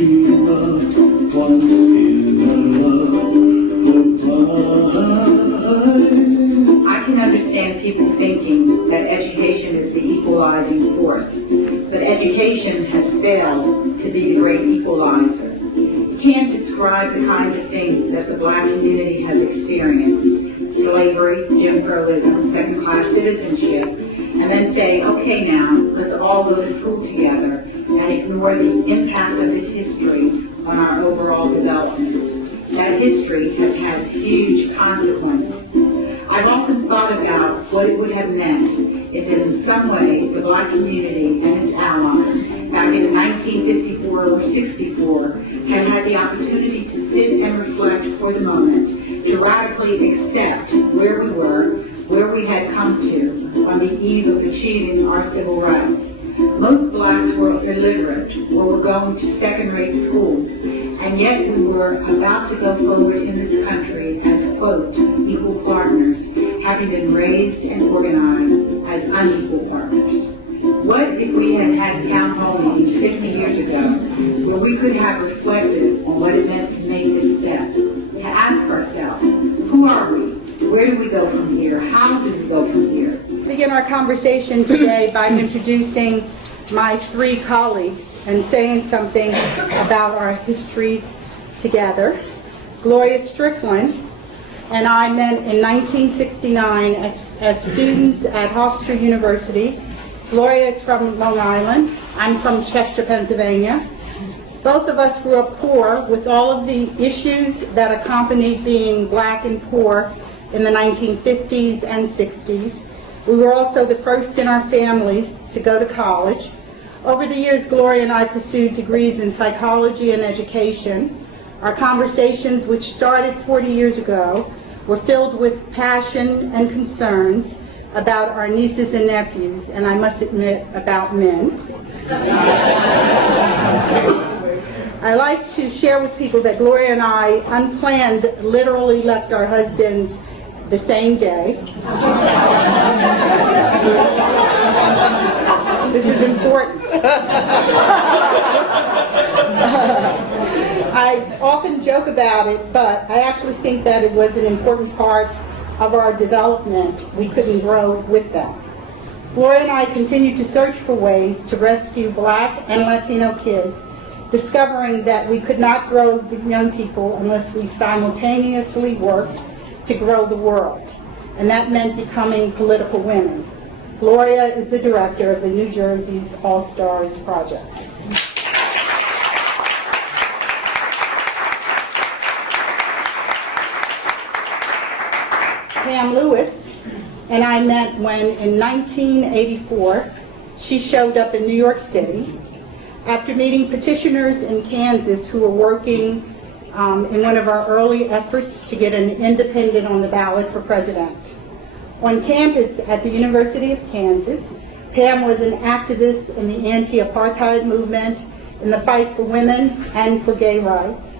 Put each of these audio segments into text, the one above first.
dream of once in a love. I can understand people thinking that education is the equalizing force, but education has failed to be the great equalizer. You can't describe the kinds of things that the black community has experienced, slavery, Jim Crowism, second-class citizenship, and then say, okay now, let's all go to school together and ignore the impact of this history on our overall development. That history has had huge consequences. I've often thought about what it would have meant if in some way the black community and its allies back in 1954 or 64 had had the opportunity to sit and reflect for the moment, to radically accept where we were, where we had come to on the eve of achieving our civil rights. Most blacks were illiterate or were going to second-rate schools, and yet we were about to go forward in this country as, quote, equal partners, having been raised and organized as unequal partners. What if we had had town hall meetings 50 years ago where we could have reflected on what it meant to make this step, to ask ourselves, who are we? Where do we go from here? How do we go from here? Begin our conversation today by introducing my three colleagues and saying something about our histories together. Gloria Strickland and I met in 1969 as students at Hofstra University. Gloria is from Long Island. I'm from Chester, Pennsylvania. Both of us grew up poor with all of the issues that accompanied being black and poor in the 1950s and 60s. We were also the first in our families to go to college. Over the years, Gloria and I pursued degrees in psychology and education. Our conversations, which started 40 years ago, were filled with passion and concerns about our nieces and nephews, and I must admit, about men. I like to share with people that Gloria and I, unplanned, literally left our husbands the same day. This is important. I often joke about it, but I actually think that it was an important part of our development. We couldn't grow with them. Gloria and I continued to search for ways to rescue black and Latino kids, discovering that we could not grow the young people unless we simultaneously worked to grow the world. And that meant becoming political women. Gloria is the director of the New Jersey's All Stars Project. Pam Lewis and I met when, in 1984, she showed up in New York City after meeting petitioners in Kansas who were working in one of our early efforts to get an independent on the ballot for president. On campus at the University of Kansas, Pam was an activist in the anti-apartheid movement, in the fight for women and for gay rights.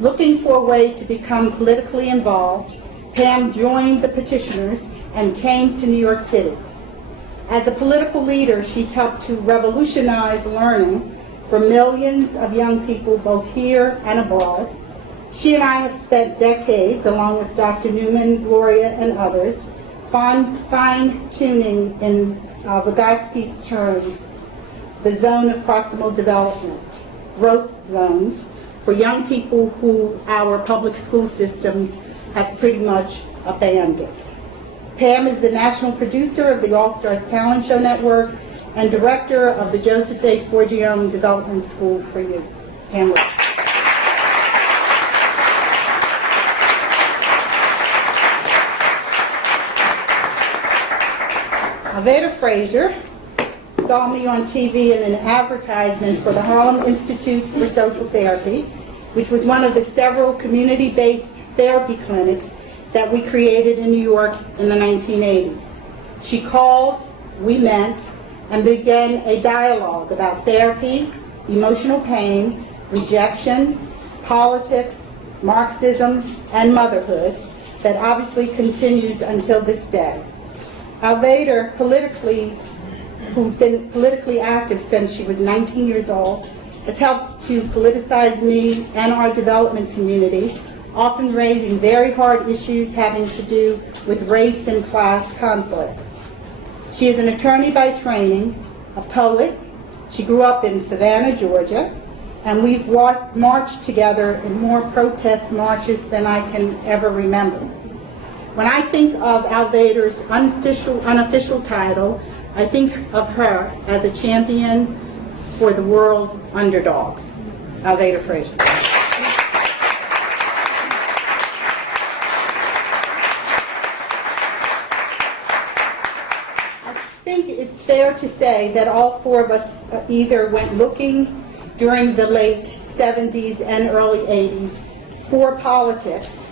Looking for a way to become politically involved, Pam joined the petitioners and came to New York City. As a political leader, she's helped to revolutionize learning for millions of young people both here and abroad. She and I have spent decades, along with Dr. Newman, Gloria, and others, fine-tuning in Vygotsky's terms the zone of proximal development, growth zones, for young people who our public school systems have pretty much abandoned. Pam is the national producer of the All Stars Talent Show Network and director of the Joseph A. Forgione Development School for Youth. Pam Lewis. Alveda Frazier saw me on TV in an advertisement for the Harlem Institute for Social Therapy, which was one of the several community-based therapy clinics that we created in New York in the 1980s. She called, we met, and began a dialogue about therapy, emotional pain, rejection, politics, Marxism, and motherhood that obviously continues until this day. Alveda, who's been politically active since she was 19 years old, has helped to politicize me and our development community, often raising very hard issues having to do with race and class conflicts. She is an attorney by training, a poet. She grew up in Savannah, Georgia, and we've marched together in more protest marches than I can ever remember. When I think of Alvader's unofficial title, I think of her as a champion for the world's underdogs. Alvader Frazier. I think it's fair to say that all four of us either went looking during the late 70s and early 80s for politics,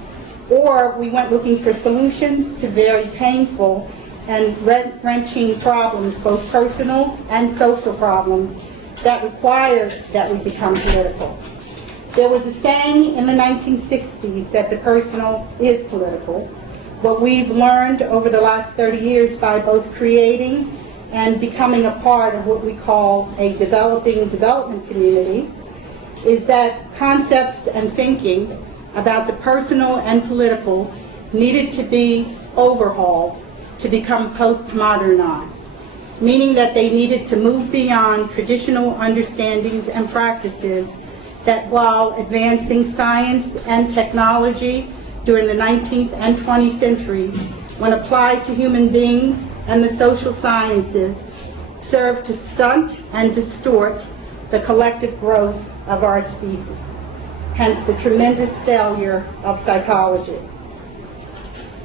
or we went looking for solutions to very painful and wrenching problems, both personal and social problems, that required that we become political. There was a saying in the 1960s that the personal is political. What we've learned over the last 30 years by both creating and becoming a part of what we call a developing development community is that concepts and thinking about the personal and political needed to be overhauled to become postmodernized, meaning that they needed to move beyond traditional understandings and practices that, while advancing science and technology during the 19th and 20th centuries, when applied to human beings and the social sciences, served to stunt and distort the collective growth of our species. Hence the tremendous failure of psychology.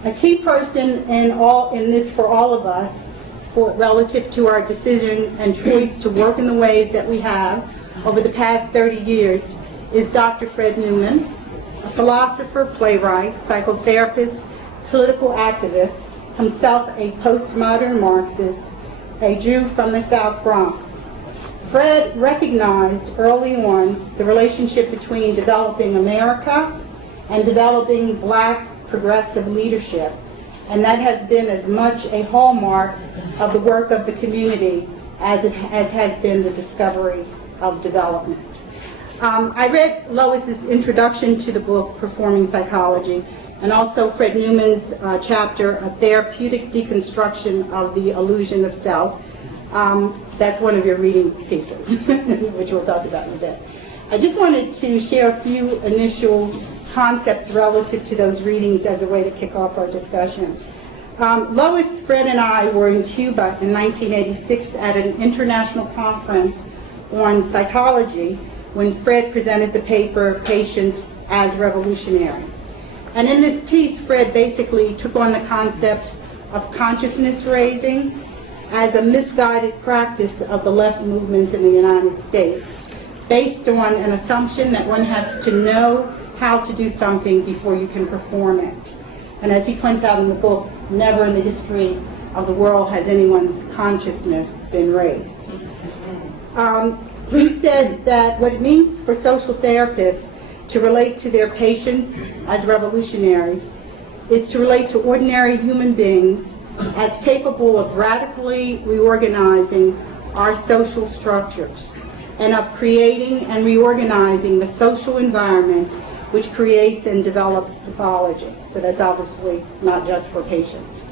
A key person in this for all of us, relative to our decision and choice to work in the ways that we have over the past 30 years, is Dr. Fred Newman, a philosopher, playwright, psychotherapist, political activist, himself a postmodern Marxist, a Jew from the South Bronx. Fred recognized early on the relationship between developing America and developing Black progressive leadership, and that has been as much a hallmark of the work of the community as has been the discovery of development. I read Lois's introduction to the book, Performing Psychology, and also Fred Newman's chapter, A Therapeutic Deconstruction of the Illusion of Self. That's one of your reading pieces, which we'll talk about in a bit. I just wanted to share a few initial concepts relative to those readings as a way to kick off our discussion. Lois, Fred, and I were in Cuba in 1986 at an international conference on psychology when Fred presented the paper, Patient as Revolutionary. And in this piece, Fred basically took on the concept of consciousness raising as a misguided practice of the left movement in the United States, based on an assumption that one has to know how to do something before you can perform it. And as he points out in the book, never in the history of the world has anyone's consciousness been raised. He says that what it means for social therapists to relate to their patients as revolutionaries is to relate to ordinary human beings as capable of radically reorganizing our social structures and of creating and reorganizing the social environments which creates and develops pathology. So that's obviously not just for patients.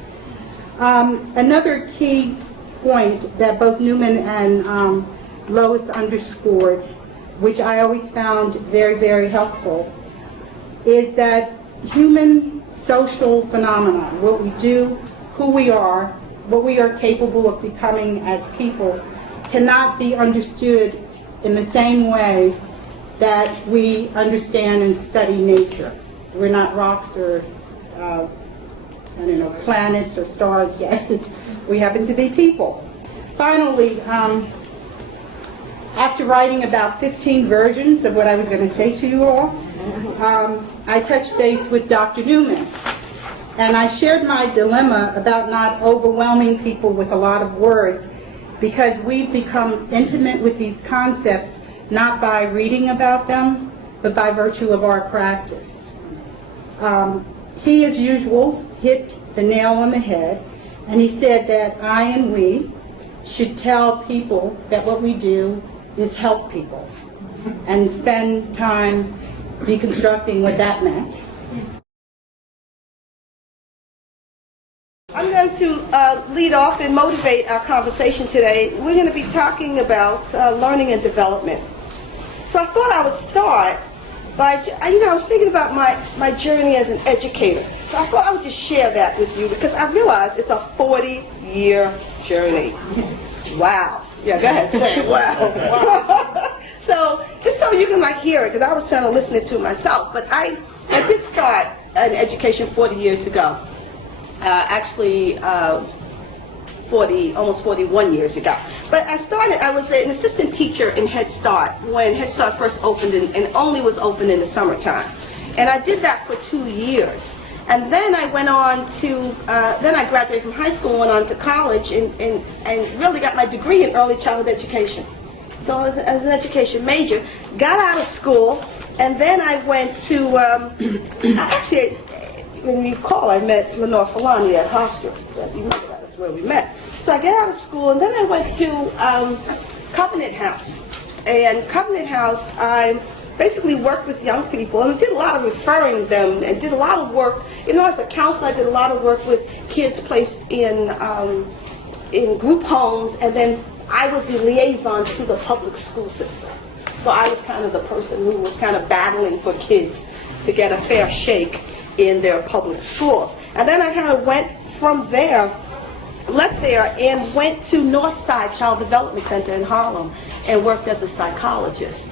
Another key point that both Newman and Lois underscored, which I always found very, very helpful, is that human social phenomena, what we do, who we are, what we are capable of becoming as people, cannot be understood in the same way that we understand and study nature. We're not rocks or planets or stars yet. We happen to be people. Finally, after writing about 15 versions of what I was going to say to you all, I touched base with Dr. Newman. And I shared my dilemma about not overwhelming people with a lot of words, because we've become intimate with these concepts not by reading about them, but by virtue of our practice. He, as usual, hit the nail on the head, and he said that I and we should tell people that what we do is help people. and spend time deconstructing what that meant. I'm going to lead off and motivate our conversation today. We're going to be talking about learning and development. So I thought I would start by, I was thinking about my journey as an educator. So I thought I would just share that with you because I realized it's a 40-year journey. Wow. Yeah, go ahead, say it. Wow. So just so you can hear it, because I was trying to listen to it myself, but I did start an education 40 years ago. Actually, almost 41 years ago. But I was an assistant teacher in Head Start when Head Start first opened and only was open in the summertime. And I did that for 2 years. And then I went on to, then I graduated from high school and went on to college and really got my degree in early childhood education. So I was an education major, got out of school, and then I went to, actually, when you recall, I met Lenore Falani at Hofstra. You remember that's where we met. So I get out of school, and then I went to Covenant House. And Covenant House, I basically worked with young people and did a lot of referring them and did a lot of work. As a counselor, I did a lot of work with kids placed in group homes, and then I was the liaison to the public school system. So I was kind of the person who was kind of battling for kids to get a fair shake in their public schools. And then I kind of went from there, left there, and went to Northside Child Development Center in Harlem and worked as a psychologist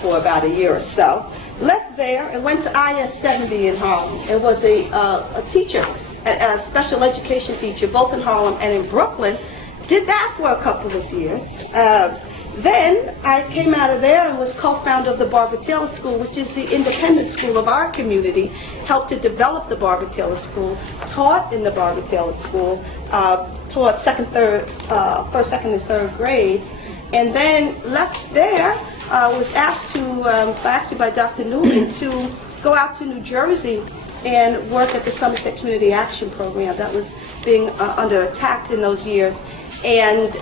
for about a year or so. Left there and went to IS 70 in Harlem and was a teacher, a special education teacher, both in Harlem and in Brooklyn. Did that for a couple of years. Then I came out of there and was co-founder of the Barbara Taylor School, which is the independent school of our community, helped to develop the Barbara Taylor School, taught in the Barbara Taylor School, taught first, second, and third grades, and then left there, was asked to, actually by Dr. Newman, to go out to New Jersey and work at the Somerset Community Action Program that was being under attack in those years. And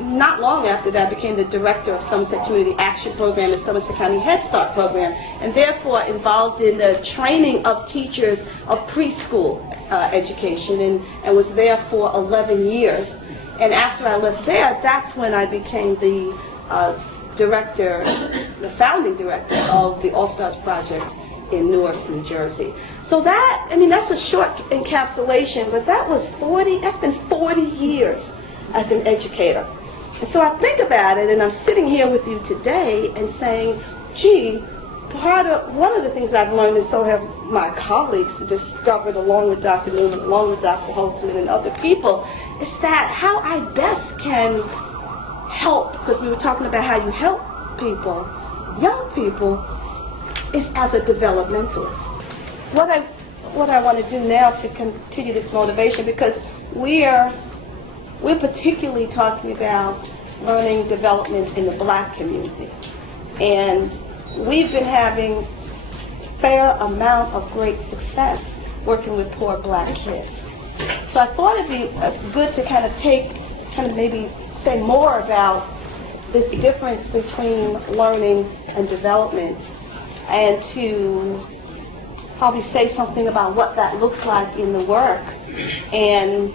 not long after that, I became the director of Somerset Community Action Program and Somerset County Head Start Program, and therefore involved in the training of teachers of preschool education, and was there for 11 years. And after I left there, that's when I became the director, the founding director of the All Stars Project in Newark, New Jersey. So that, that's a short encapsulation, but that's been 40 years as an educator. And so I think about it, and I'm sitting here with you today and saying, gee, one of the things I've learned, and so have my colleagues discovered along with Dr. Newman, along with Dr. Holtzman and other people, is that how I best can help, because we were talking about how you help people, young people, is as a developmentalist. What I want to do now to continue this motivation, because we're particularly talking about learning development in the Black community, and we've been having fair amount of great success working with poor Black kids. So I thought it'd be good to kind of maybe say more about this difference between learning and development, and to probably say something about what that looks like in the work. And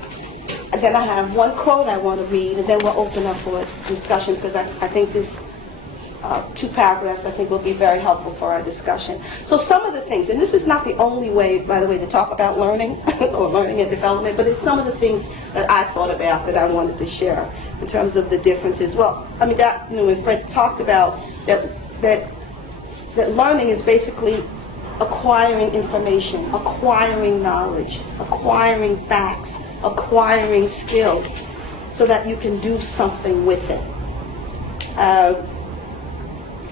then I have one quote I want to read, and then we'll open up for a discussion, because I think this 2 paragraphs I think will be very helpful for our discussion. So some of the things, and this is not the only way, by the way, to talk about learning or learning and development, but it's some of the things that I thought about that I wanted to share in terms of the differences. Well, when Fred talked about that learning is basically acquiring information, acquiring knowledge, acquiring facts, acquiring skills, so that you can do something with it.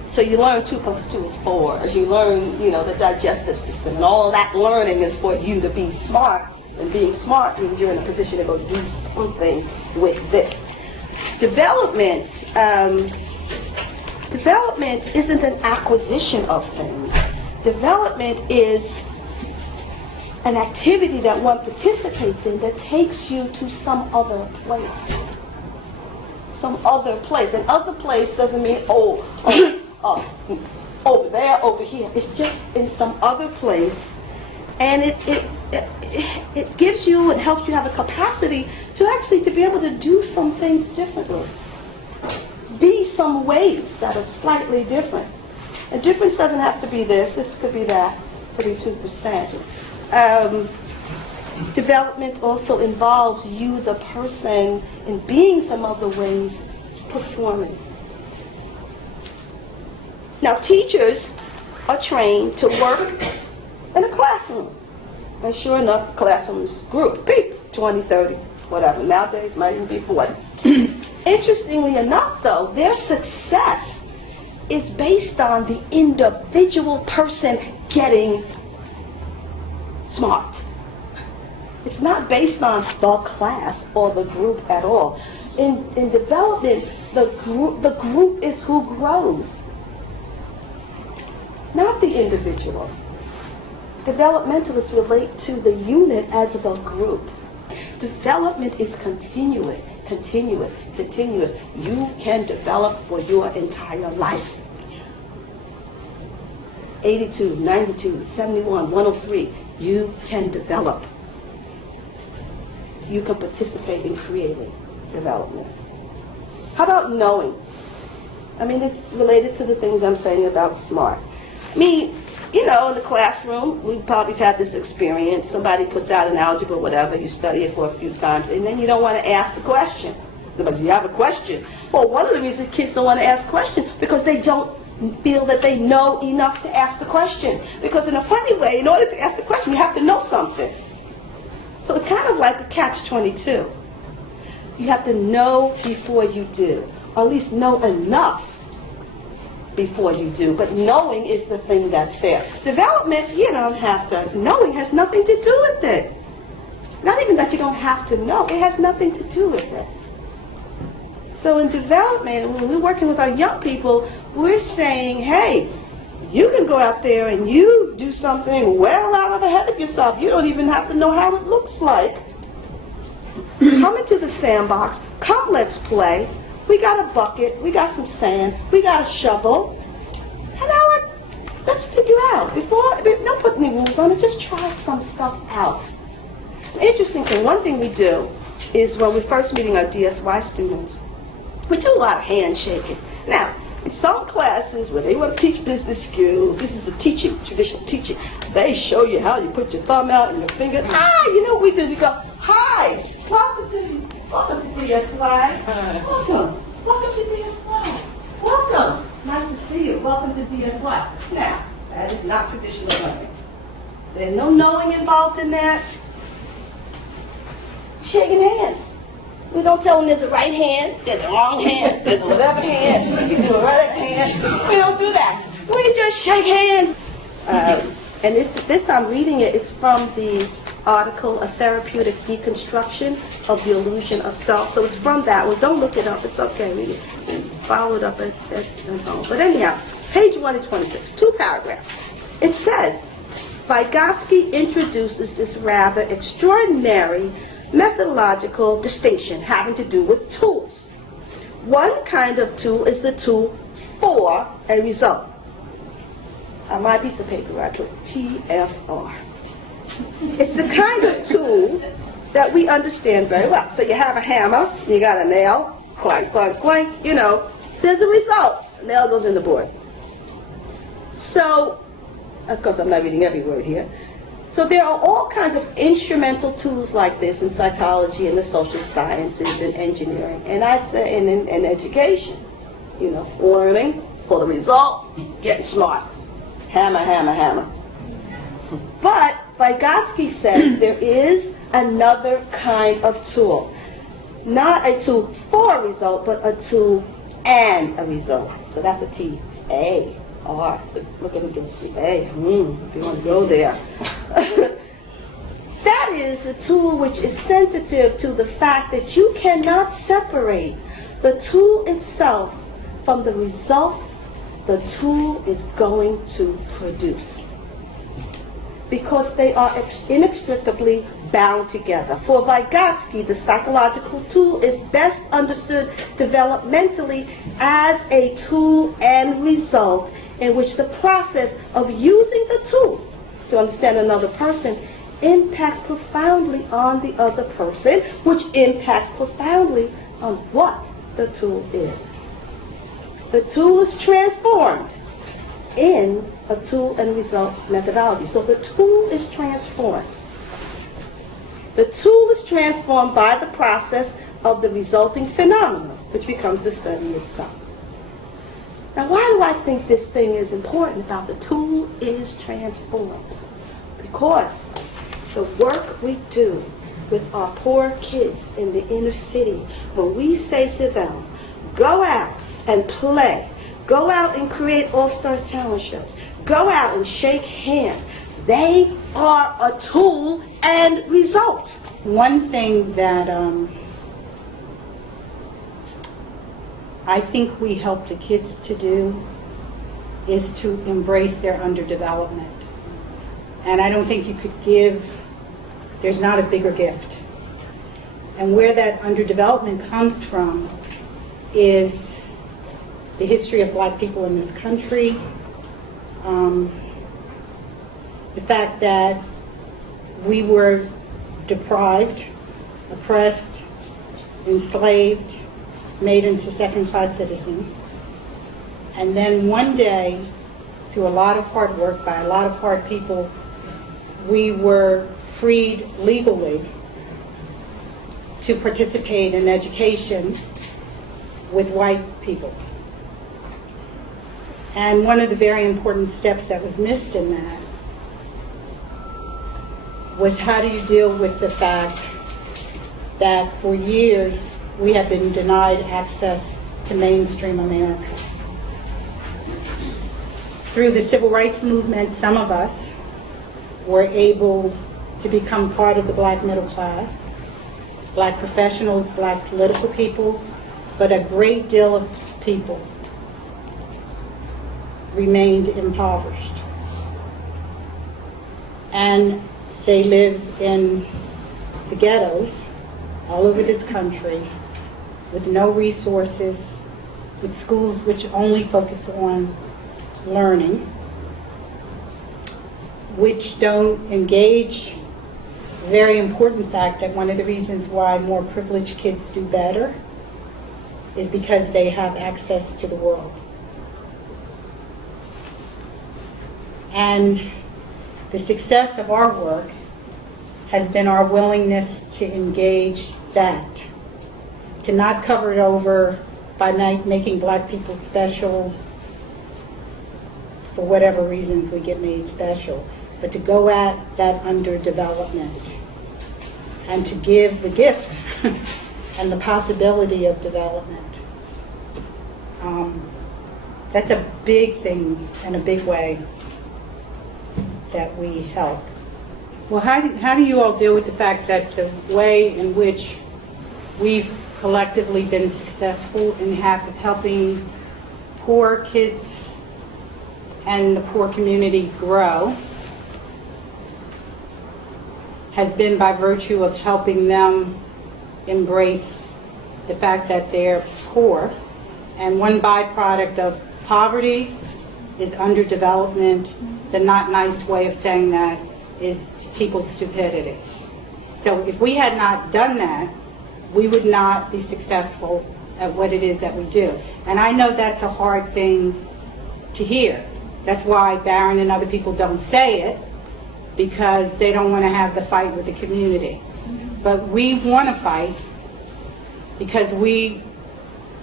So you learn 2 + 2 is 4. As you learn, the digestive system, and all of that learning is for you to be smart. And being smart means you're in a position to go do something with this. Development isn't an acquisition of things. Development is an activity that one participates in that takes you to some other place. some other place. And other place doesn't mean, over there, over here. It's just in some other place. And it gives you and helps you have a capacity to actually to be able to do some things differently. Be some ways that are slightly different. And difference doesn't have to be this could be that, could be 2%. Development also involves you, the person, in being some other ways, performing. Now, teachers are trained to work in a classroom. And sure enough, classrooms group, people, 20, 30, whatever. Nowadays, might even be 40. Interestingly enough, though, their success is based on the individual person getting smart. It's not based on the class or the group at all. In development, the group is who grows, not the individual. Developmentalists relate to the unit as the group. Development is continuous, continuous, continuous. You can develop for your entire life. 82, 92, 71, 103, you can develop. You can participate in creating development. How about knowing? I mean, it's related to the things I'm saying about smart. I mean, you know, in the classroom, we probably have had this experience. Somebody puts out an algebra, whatever, you study it for a few times, and then you don't want to ask the question. Somebody says, you have a question. Well, one of the reasons kids don't want to ask questions because they don't feel that they know enough to ask the question. Because in a funny way, in order to ask the question, you have to know something. So it's kind of like a catch-22. You have to know before you do, or at least know enough before you do. But knowing is the thing that's there. Development, you don't have to. Knowing has nothing to do with it. Not even that you don't have to know. It has nothing to do with it. So in development, when we're working with our young people, we're saying, hey, you can go out there and you do something well out of ahead of yourself. You don't even have to know how it looks like. Come into the sandbox. Come, let's play. We got a bucket. We got some sand. We got a shovel. And now let's figure out. Don't put any rules on it. Just try some stuff out. The interesting thing, one thing we do is when we're first meeting our DSY students, we do a lot of handshaking. Now, in some classes where they want to teach business skills, this is the teaching, traditional teaching, they show you how you put your thumb out and your finger. You know what we do? We go, hi, welcome to DSY. Welcome to DSY. Welcome. Nice to see you. Welcome to DSY. Now, that is not traditional learning. There's no knowing involved in that. Shaking hands. We don't tell them there's a right hand, there's a wrong hand, there's a whatever hand, you can do a right hand. We don't do that. We just shake hands. And this I'm reading it, it's from the article, A Therapeutic Deconstruction of the Illusion of Self. So it's from that one. Don't look it up, it's okay. We can follow it up at home. But anyhow, page 126, 2 paragraphs. It says, Vygotsky introduces this rather extraordinary methodological distinction having to do with tools. One kind of tool is the tool for a result. On my piece of paper, I put TFR. It's the kind of tool that we understand very well. So you have a hammer, you got a nail, clank, clank, clank, you know, there's a result. The nail goes in the board. So, of course I'm not reading every word here. So there are all kinds of instrumental tools like this in psychology and the social sciences and engineering. And I'd say in education, you know, learning for the result, getting smart. Hammer, hammer, hammer. But Vygotsky says there is another kind of tool. Not a tool for a result, but a tool and a result. So that's a T-A-R. So look at me, give us the A. If you want to go there. That is the tool which is sensitive to the fact that you cannot separate the tool itself from the result the tool is going to produce. because they are inextricably bound together. For Vygotsky, the psychological tool is best understood developmentally as a tool and result in which the process of using the tool to understand another person impacts profoundly on the other person, which impacts profoundly on what the tool is. The tool is transformed in a tool and result methodology. So the tool is transformed. The tool is transformed by the process of the resulting phenomenon, which becomes the study itself. Now, why do I think this thing is important about the tool is transformed? Because the work we do with our poor kids in the inner city, when we say to them, go out and play, go out and create all-stars talent shows, go out and shake hands, they are a tool and result. One thing that I think we help the kids to do is to embrace their underdevelopment. And I don't think you could give, there's not a bigger gift. And where that underdevelopment comes from is the history of black people in this country, the fact that we were deprived, oppressed, enslaved, made into second-class citizens. And then one day, through a lot of hard work by a lot of hard people, we were freed legally to participate in education with white people. And one of the very important steps that was missed in that was, how do you deal with the fact that for years we have been denied access to mainstream America? Through the civil rights movement, some of us were able to become part of the black middle class, black professionals, black political people, but a great deal of people remained impoverished. And they live in the ghettos all over this country with no resources, with schools which only focus on learning, which don't engage the very important fact that one of the reasons why more privileged kids do better is because they have access to the world. And the success of our work has been our willingness to engage that, to not cover it over by making black people special for whatever reasons we get made special, but to go at that underdevelopment and to give the gift and the possibility of development. That's a big thing and a big way that we help. Well, how do you all deal with the fact that the way in which we've collectively been successful in helping poor kids and the poor community grow has been by virtue of helping them embrace the fact that they're poor? And one byproduct of poverty is underdevelopment. The not nice way of saying that is people's stupidity. So if we had not done that, we would not be successful at what it is that we do. And I know that's a hard thing to hear. That's why Barron and other people don't say it, because they don't want to have the fight with the community. But we want to fight because we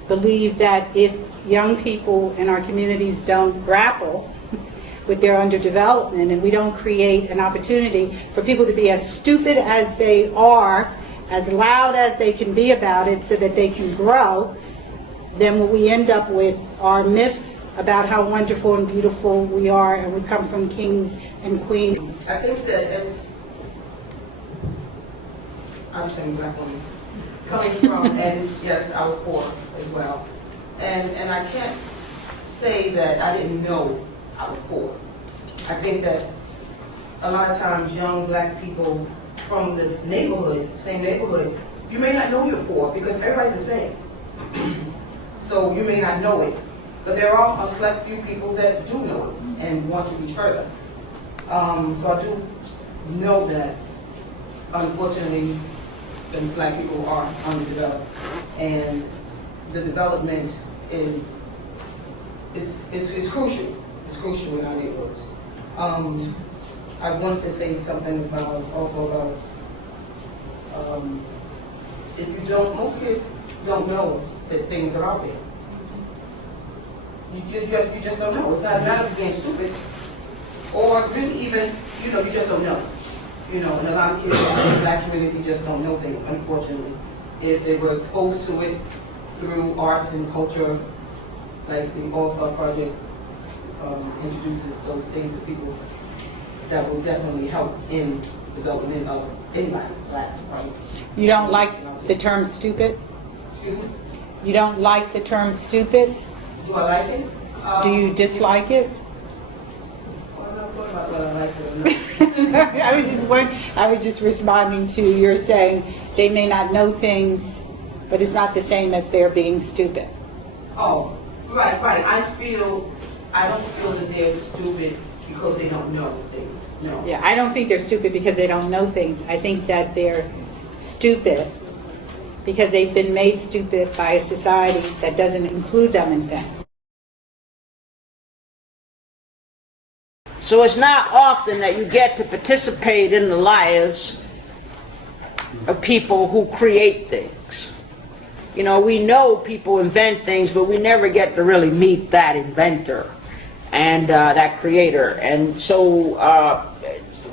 believe that if young people in our communities don't grapple with their underdevelopment, and we don't create an opportunity for people to be as stupid as they are, as loud as they can be about it so that they can grow, then what we end up with are myths about how wonderful and beautiful we are and we come from kings and queens. I think that as I'm saying black woman, coming from, and yes, I was poor as well. And I can't say that I didn't know I was poor. I think that a lot of times young black people from this neighborhood, same neighborhood, you may not know you're poor because everybody's the same. So you may not know it, but there are a select few people that do know it and want to be further. So I do know that, unfortunately, the black people are underdeveloped, and the development is it's crucial. It's crucial in our neighborhoods. I wanted to say something about if you don't, most kids don't know that things are out there. You just don't know. It's not a matter of being stupid, or really even, you just don't know. And a lot of kids in the black community just don't know things, unfortunately. If they were exposed to it through arts and culture, like the All-Star Project introduces those things to people, that will definitely help in development of anybody, black, white. You don't like the term stupid? Excuse me? You don't like the term stupid? Do I like it? Do you dislike it? Well, I'm not sure about whether I like it or not. I was just responding to your saying they may not know things, but it's not the same as they're being stupid. Oh, right. I don't feel that they're stupid because they don't know things. No. Yeah, I don't think they're stupid because they don't know things. I think that they're stupid because they've been made stupid by a society that doesn't include them in things. So it's not often that you get to participate in the lives of people who create things. We know people invent things, but we never get to really meet that inventor and that creator. And so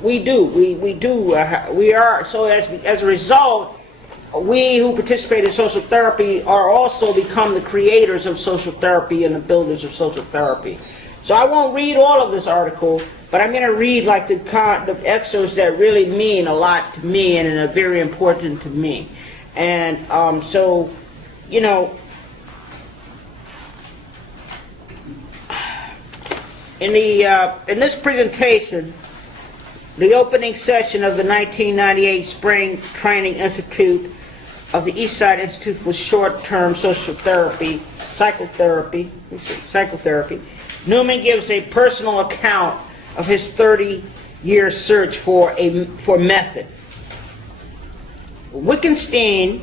we do. We are. So as a result, we who participate in social therapy are also become the creators of social therapy and the builders of social therapy. So I won't read all of this article, but I'm going to read like the excerpts that really mean a lot to me and are very important to me. And so, in this presentation, the opening session of the 1998 Spring Training Institute of the Eastside Institute for Short-Term Social Therapy, Psychotherapy, Newman gives a personal account of his 30-year search for method. Wittgenstein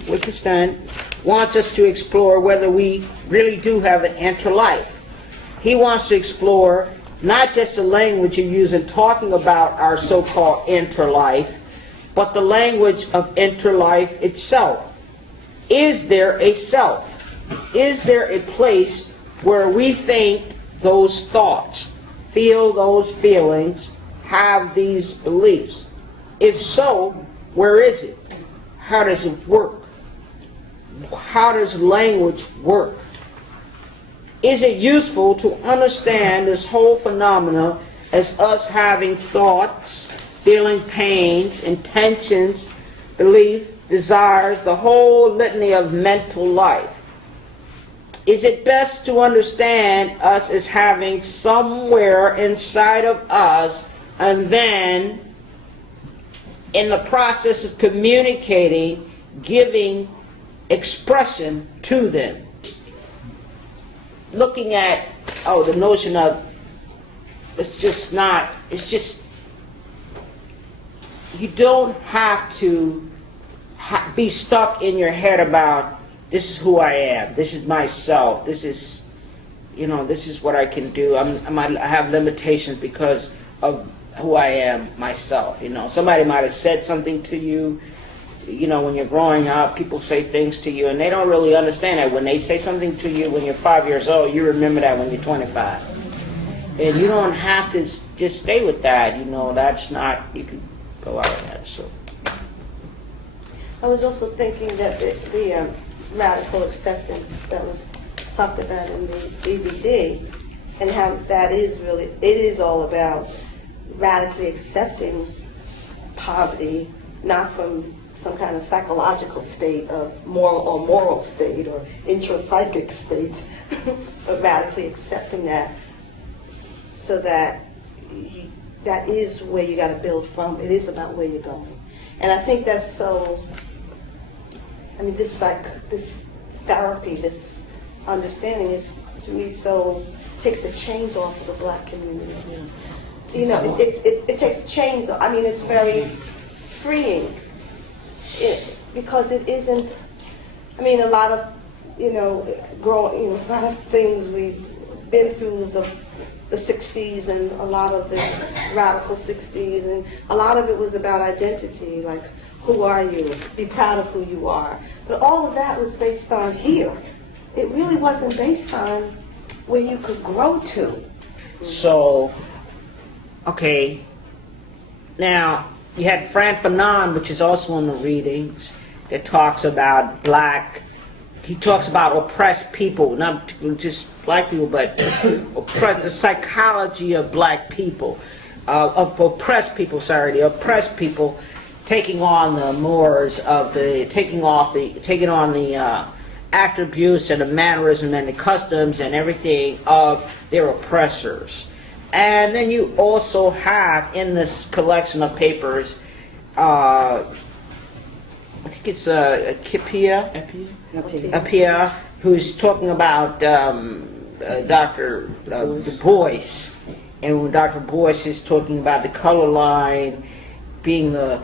wants us to explore whether we really do have an interlife. He wants to explore not just the language you use in talking about our so-called interlife, but the language of interlife itself. Is there a self? Is there a place where we think those thoughts, feel those feelings, have these beliefs? If so, where is it? How does it work? How does language work? Is it useful to understand this whole phenomena as us having thoughts, feeling pains, intentions, belief, desires, the whole litany of mental life? Is it best to understand us as having somewhere inside of us, and then in the process of communicating, giving expression to them? Looking at, the notion of, you don't have to be stuck in your head about, this is who I am, this is myself, this is what I can do. I have limitations because of who I am myself. Somebody might have said something to you, when you're growing up, people say things to you, and they don't really understand that. When they say something to you when you're 5 years old, you remember that when you're 25. And you don't have to just stay with that, that's not, you can go out of that, so. I was also thinking that the radical acceptance that was talked about in the DVD, and how that is really, it is all about radically accepting poverty, not from some kind of psychological state of moral state or intrapsychic state, but radically accepting that, so that that is where you got to build from. It is about where you're going. And I think that's so, I mean, this therapy, this understanding is, to me, so, takes the chains off of the black community. You know, it takes chains off. I mean, it's very freeing. Because it isn't, I mean, a lot of, a lot of things we've been through the 60s and a lot of the radical 60s, and a lot of it was about identity, like, who are you? Be proud of who you are. But all of that was based on here. It really wasn't based on where you could grow to. So, okay, now you had Fran Fanon, which is also in the readings, that talks about he talks about oppressed people, not particularly just black people, but the psychology of black people, of oppressed people, the oppressed people taking on the mores of taking on the attributes and the mannerism and the customs and everything of their oppressors. And then you also have in this collection of papers, I think it's Appiah, who's talking about Dr. Du Bois. And when Dr. Bois is talking about the color line being the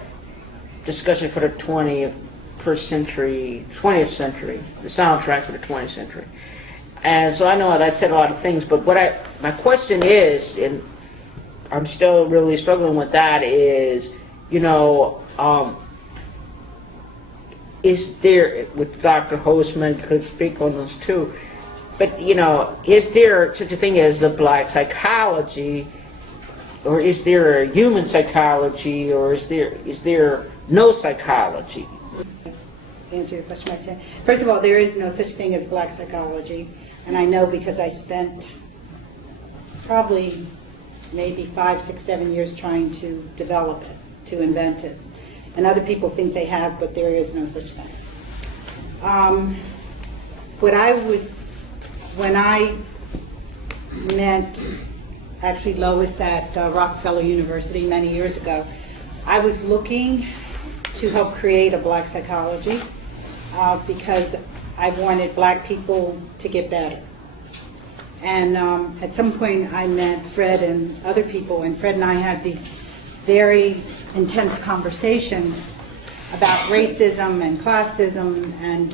discussion for the 20th century, the soundtrack for the 20th century. And so I know that I said a lot of things, but my question is, and I'm still really struggling with that, is, is there, with Dr. Hostman could speak on this too, but is there such a thing as the black psychology, or is there a human psychology, or is there no psychology? Answer your question by saying, first of all, there is no such thing as black psychology, and I know because I spent probably maybe 5, 6, 7 years trying to develop it, to invent it. And other people think they have, but there is no such thing. When I met actually Lois at Rockefeller University many years ago, I was looking to help create a black psychology because I wanted black people to get better. And at some point I met Fred and other people, and Fred and I had these very intense conversations about racism and classism and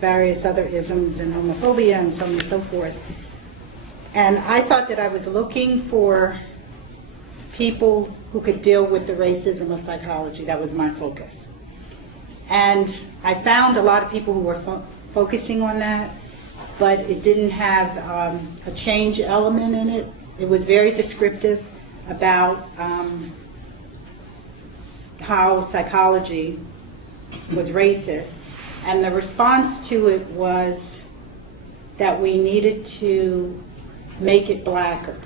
various other isms and homophobia and so on and so forth. And I thought that I was looking for people who could deal with the racism of psychology. That was my focus. And I found a lot of people who were focusing on that, but it didn't have a change element in it. It was very descriptive about how psychology was racist. And the response to it was that we needed to make it blacker.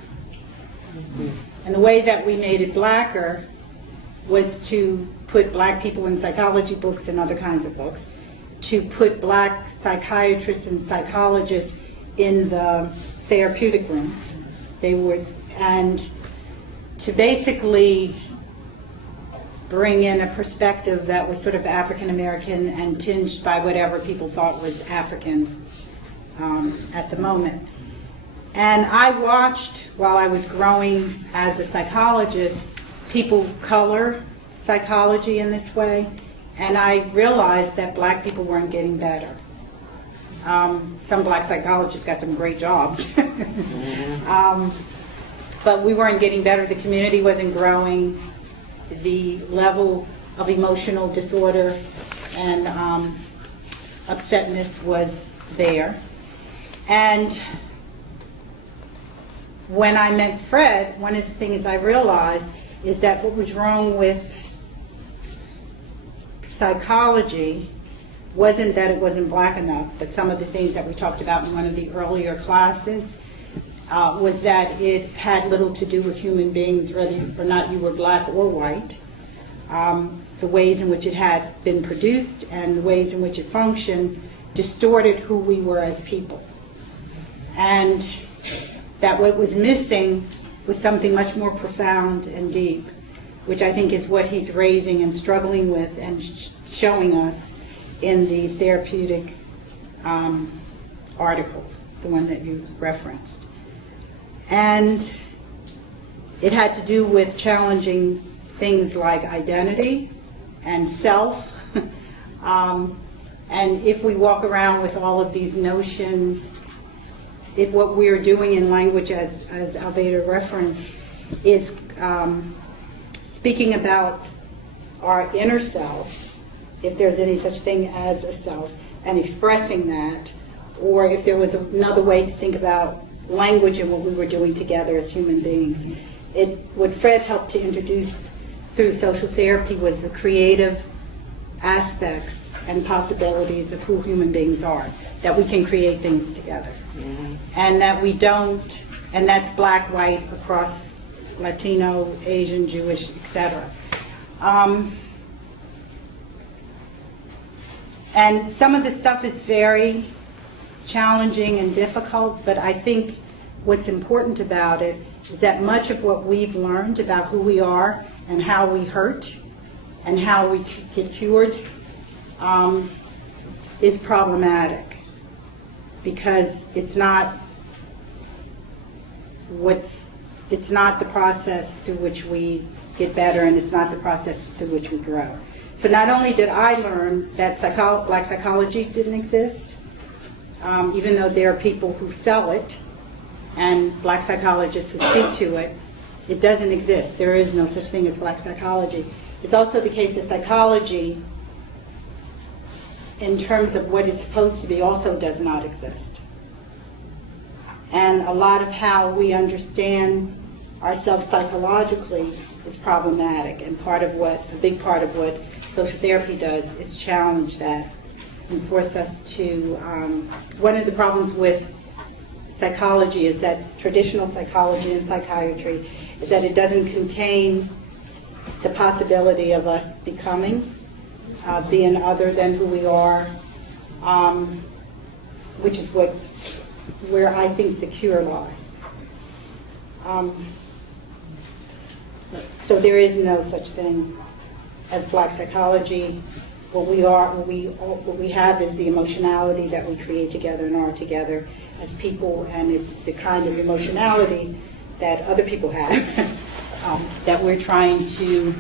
And the way that we made it blacker was to put black people in psychology books and other kinds of books, to put black psychiatrists and psychologists in the therapeutic rooms. And to basically bring in a perspective that was sort of African American and tinged by whatever people thought was African at the moment. And I watched, while I was growing as a psychologist, people color psychology in this way, and I realized that black people weren't getting better. Some black psychologists got some great jobs. But we weren't getting better. The community wasn't growing. The level of emotional disorder and upsetness was there. And when I met Fred, one of the things I realized is that what was wrong with psychology wasn't that it wasn't black enough, but some of the things that we talked about in one of the earlier classes was that it had little to do with human beings, whether or not you were black or white. The ways in which it had been produced and the ways in which it functioned distorted who we were as people. And that what was missing with something much more profound and deep, which I think is what he's raising and struggling with and showing us in the therapeutic article, the one that you referenced. And it had to do with challenging things like identity and self. And if we walk around with all of these notions, if what we're doing in language, as Alveda referenced, is speaking about our inner selves, if there's any such thing as a self, and expressing that, or if there was another way to think about language and what we were doing together as human beings. What Fred helped to introduce through social therapy was the creative aspects and possibilities of who human beings are, that we can create things together. And that we don't, and that's black, white, across Latino, Asian, Jewish, etc. And some of the stuff is very challenging and difficult, but I think what's important about it is that much of what we've learned about who we are and how we hurt and how we get cured is problematic, because it's not the process through which we get better, and it's not the process through which we grow. So not only did I learn that black psychology didn't exist, even though there are people who sell it and black psychologists who speak to it, it doesn't exist. There is no such thing as black psychology. It's also the case that psychology, in terms of what it's supposed to be, also does not exist. And a lot of how we understand ourselves psychologically is problematic, and a big part of what social therapy does is challenge that and force us to, one of the problems with psychology is that traditional psychology and psychiatry is that it doesn't contain the possibility of us becoming, being other than who we are, which is where I think the cure lies. So there is no such thing as black psychology. What we have is the emotionality that we create together and are together as people, and it's the kind of emotionality that other people have that we're trying to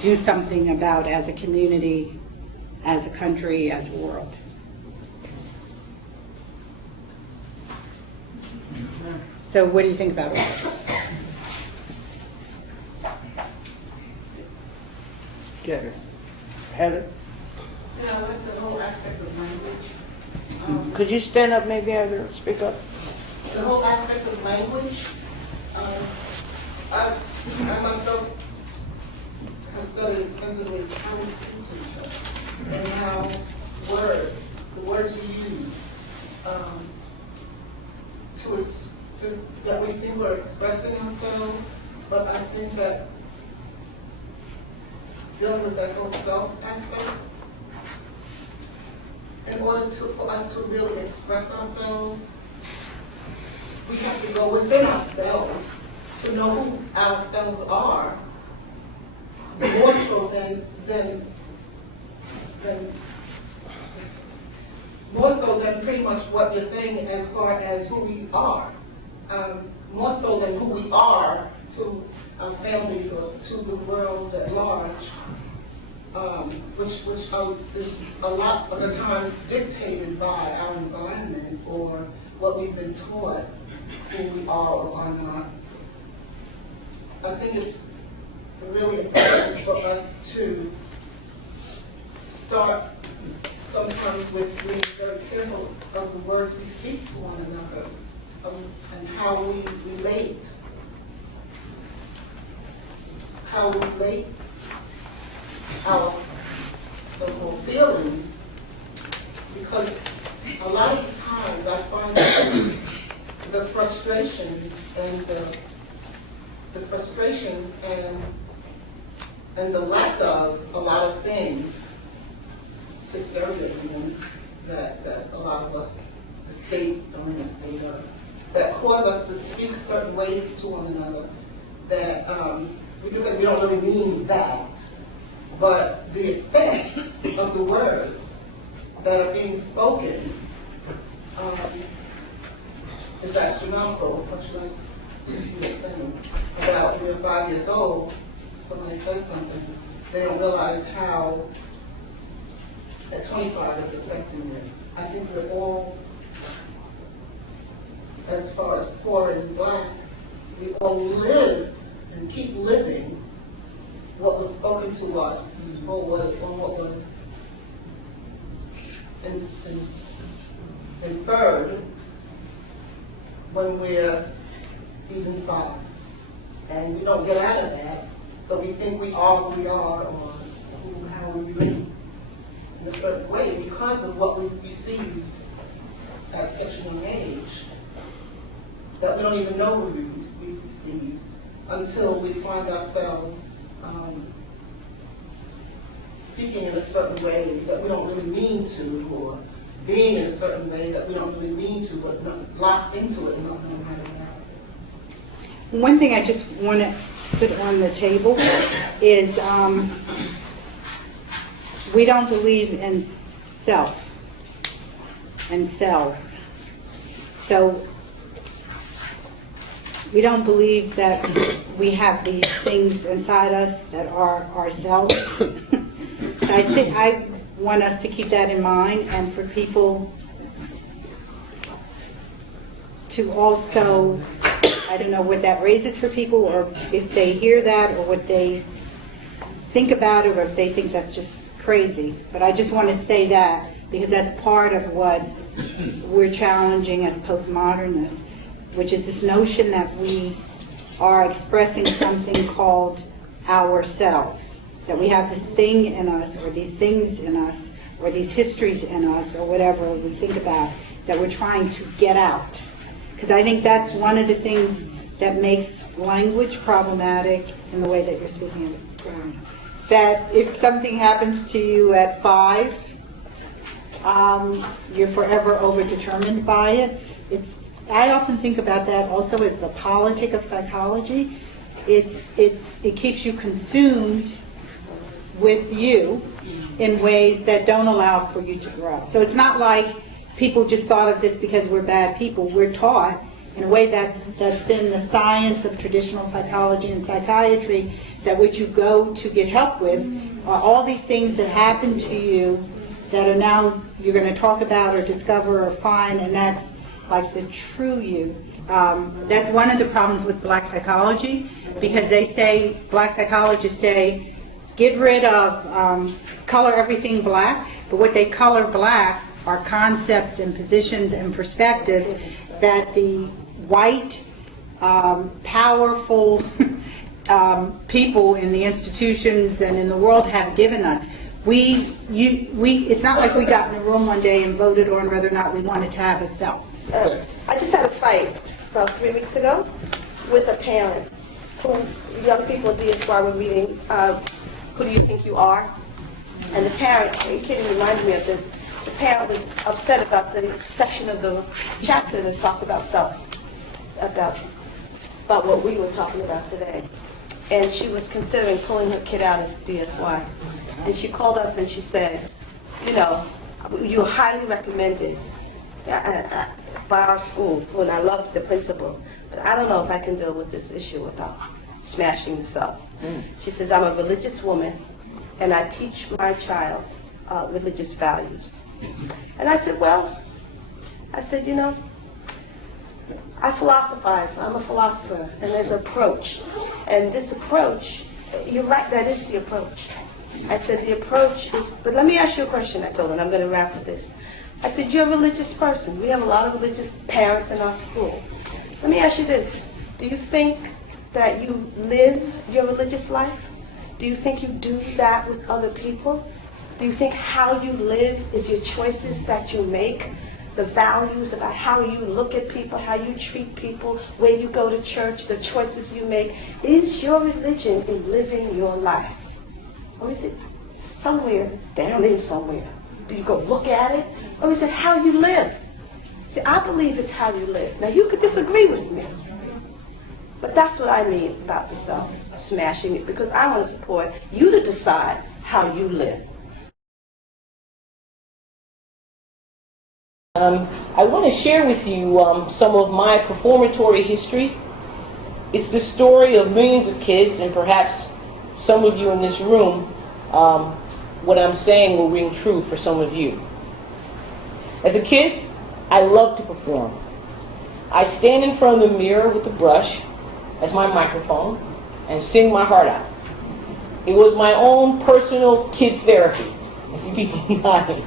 do something about as a community, as a country, as a world. So what do you think about all this? Get it. Heather? Yeah, I like the whole aspect of language. Could you stand up maybe, Heather? Speak up. The whole aspect of language. I myself have studied extensively how we speak to each other and how the words we use that we think we're expressing ourselves, but I think that dealing with that whole self aspect, in order for us to really express ourselves, we have to go within ourselves to know who ourselves are, more so than pretty much what you're saying as far as who we are, more so than who we are to our families or to the world at large, which is a lot of the times dictated by our environment or what we've been taught who we are or are not. I think it's really important for us to start sometimes with being very careful of the words we speak to one another, and how we relate our so-called feelings, because a lot of the times I find that the frustrations and the lack of a lot of things is stereotyping that a lot of us are in a state of. that cause us to speak certain ways to one another, that we can say we don't really mean that, but the effect of the words that are being spoken is astronomical. What you were saying about when you're 5 years old, somebody says something, they don't realize how at 25 it's affecting you. I think we're all, as far as poor and black, we all live and keep living what was spoken to us, or what was inferred when we're even 5. And we don't get out of that, so we think we are who we are, or how we live in a certain way because of what we've received at such a young age, that we don't even know what we've received until we find ourselves speaking in a certain way that we don't really mean to, or being in a certain way that we don't really mean to, but not locked into it and not knowing how to get out of it. One thing I just want to put on the table is we don't believe in self and selves. So we don't believe that we have these things inside us that are ourselves. I want us to keep that in mind, and for people to also, I don't know what that raises for people, or if they hear that, or what they think about it, or if they think that's just crazy. But I just want to say that, because that's part of what we're challenging as postmodernists, which is this notion that we are expressing something called ourselves. That we have this thing in us, or these things in us, or these histories in us, or whatever we think about, that we're trying to get out. Because I think that's one of the things that makes language problematic in the way that you're speaking of it. That if something happens to you at 5, you're forever overdetermined by it. I often think about that also as the politic of psychology. It keeps you consumed with you in ways that don't allow for you to grow. So it's not like people just thought of this because we're bad people. We're taught in a way that's been the science of traditional psychology and psychiatry, that what you go to get help with are all these things that happen to you that are now you're going to talk about or discover or find, and that's like the true you. That's one of the problems with black psychology, because black psychologists say, get rid of, color everything black, but what they color black are concepts and positions and perspectives that the white, powerful people in the institutions and in the world have given us. It's not like we got in a room one day and voted on whether or not we wanted to have a self. I just had a fight about 3 weeks ago with a parent who, young people at DSY were reading, Who Do You Think You Are? And the parent, the kid reminded me of this, the parent was upset about the section of the chapter that talked about self, about what we were talking about today. And she was considering pulling her kid out of DSY. And she called up and she said, you're highly recommended by our school, and I love the principal, but I don't know if I can deal with this issue about smashing the self. She says, I'm a religious woman, and I teach my child religious values. And I said, I philosophize, I'm a philosopher, and there's an approach. And this approach, you're right, that is the approach. I said, the approach is, but let me ask you a question, I told her, and I'm going to wrap with this. I said, you're a religious person. We have a lot of religious parents in our school. Let me ask you this. Do you think that you live your religious life? Do you think you do that with other people? Do you think how you live is your choices that you make? The values about how you look at people, how you treat people, where you go to church, the choices you make. Is your religion in living your life? Or is it somewhere down in somewhere? Do you go look at it? Or is it how you live? See, I believe it's how you live. Now, you could disagree with me, but that's what I mean about the South smashing it, because I want to support you to decide how you live. I want to share with you some of my performatory history. It's the story of millions of kids, and perhaps some of you in this room, what I'm saying will ring true for some of you. As a kid, I loved to perform. I'd stand in front of the mirror with the brush as my microphone and sing my heart out. It was my own personal kid therapy. I see people nodding.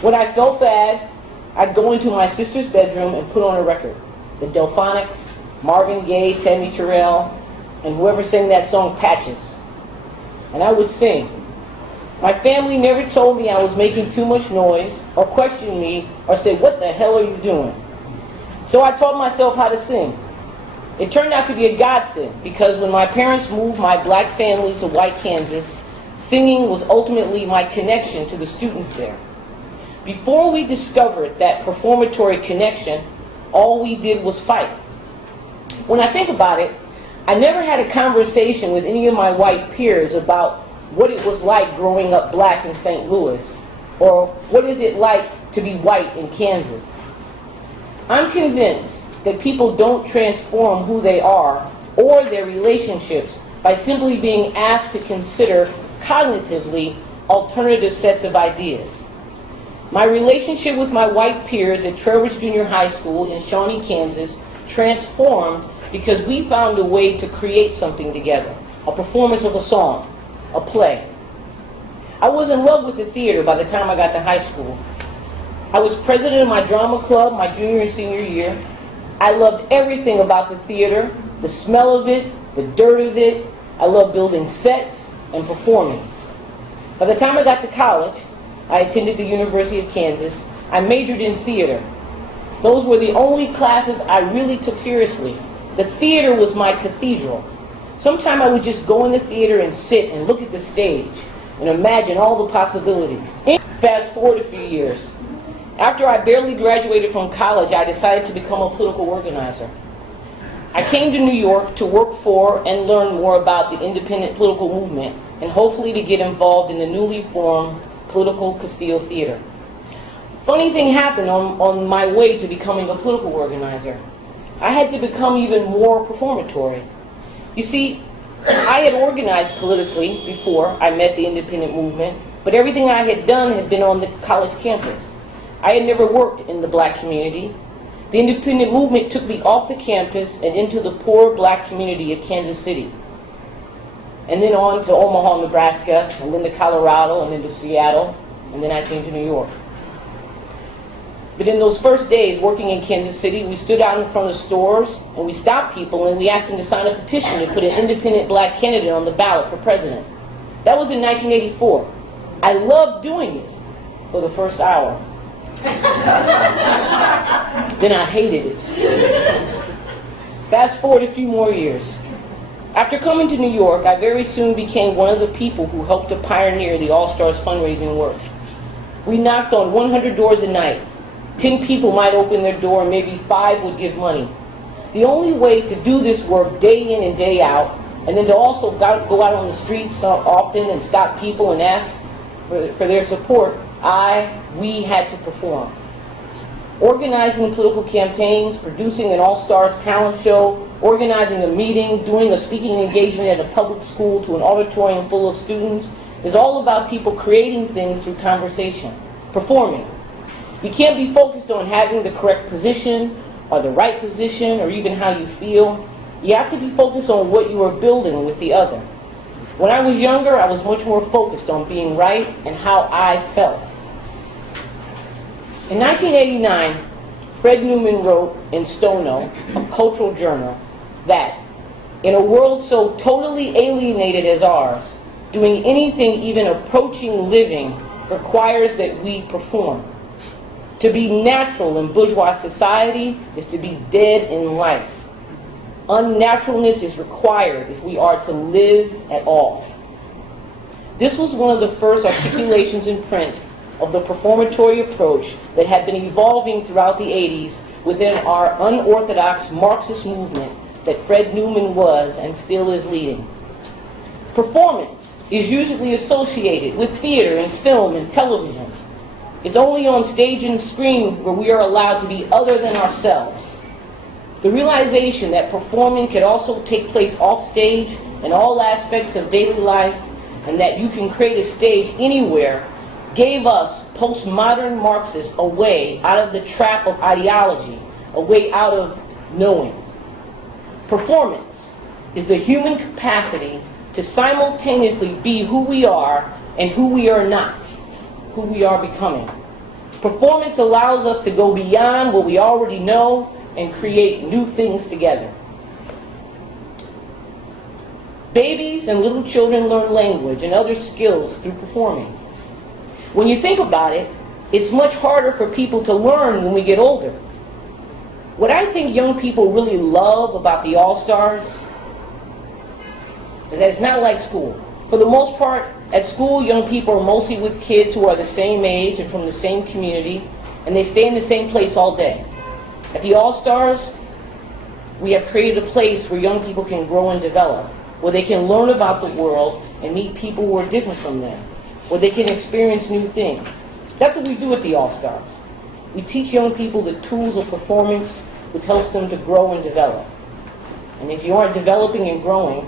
When I felt bad, I'd go into my sister's bedroom and put on a record. The Delphonics, Marvin Gaye, Tammy Terrell, and whoever sang that song, Patches. And I would sing. My family never told me I was making too much noise, or questioned me, or said, "What the hell are you doing?" So I taught myself how to sing. It turned out to be a godsend, because when my parents moved my black family to White Kansas, singing was ultimately my connection to the students there. Before we discovered that performatory connection, all we did was fight. When I think about it, I never had a conversation with any of my white peers about what it was like growing up black in St. Louis, or what is it like to be white in Kansas. I'm convinced that people don't transform who they are or their relationships by simply being asked to consider cognitively alternative sets of ideas. My relationship with my white peers at Trowbridge Junior High School in Shawnee, Kansas, transformed because we found a way to create something together, a performance of a song, a play. I was in love with the theater by the time I got to high school. I was president of my drama club my junior and senior year. I loved everything about the theater, the smell of it, the dirt of it. I loved building sets and performing. By the time I got to college, I attended the University of Kansas. I majored in theater. Those were the only classes I really took seriously. The theater was my cathedral. Sometimes I would just go in the theater and sit and look at the stage and imagine all the possibilities. Fast forward a few years. After I barely graduated from college, I decided to become a political organizer. I came to New York to work for and learn more about the independent political movement, and hopefully to get involved in the newly formed Political Castile Theater. Funny thing happened on my way to becoming a political organizer. I had to become even more performatory. You see, I had organized politically before I met the independent movement, but everything I had done had been on the college campus. I had never worked in the black community. The independent movement took me off the campus and into the poor black community of Kansas City, and then on to Omaha, Nebraska, and then to Colorado, and then to Seattle, and then I came to New York. But in those first days working in Kansas City, we stood out in front of stores, and we stopped people, and we asked them to sign a petition to put an independent black candidate on the ballot for president. That was in 1984. I loved doing it for the first hour. Then I hated it. Fast forward a few more years. After coming to New York, I very soon became one of the people who helped to pioneer the All-Stars fundraising work. We knocked on 100 doors a night. 10 people might open their door, and maybe 5 would give money. The only way to do this work day in and day out, and then to also go out on the streets often and stop people and ask for their support, we had to perform. Organizing political campaigns, producing an all-stars talent show, organizing a meeting, doing a speaking engagement at a public school to an auditorium full of students is all about people creating things through conversation, performing. You can't be focused on having the correct position or the right position or even how you feel. You have to be focused on what you are building with the other. When I was younger, I was much more focused on being right and how I felt. In 1989, Fred Newman wrote in Stono, a cultural journal, that in a world so totally alienated as ours, doing anything even approaching living requires that we perform. To be natural in bourgeois society is to be dead in life. Unnaturalness is required if we are to live at all. This was one of the first articulations in print of the performatory approach that had been evolving throughout the 80s within our unorthodox Marxist movement that Fred Newman was and still is leading. Performance is usually associated with theater and film and television. It's only on stage and screen where we are allowed to be other than ourselves. The realization that performing can also take place off stage in all aspects of daily life, and that you can create a stage anywhere, gave us postmodern Marxists a way out of the trap of ideology, a way out of knowing. Performance is the human capacity to simultaneously be who we are and who we are not, who we are becoming. Performance allows us to go beyond what we already know and create new things together. Babies and little children learn language and other skills through performing. When you think about it, it's much harder for people to learn when we get older. What I think young people really love about the All-Stars is that it's not like school. For the most part, at school, young people are mostly with kids who are the same age and from the same community, and they stay in the same place all day. At the All-Stars, we have created a place where young people can grow and develop, where they can learn about the world and meet people who are different from them, where they can experience new things. That's what we do at the All-Stars. We teach young people the tools of performance, which helps them to grow and develop. And if you aren't developing and growing,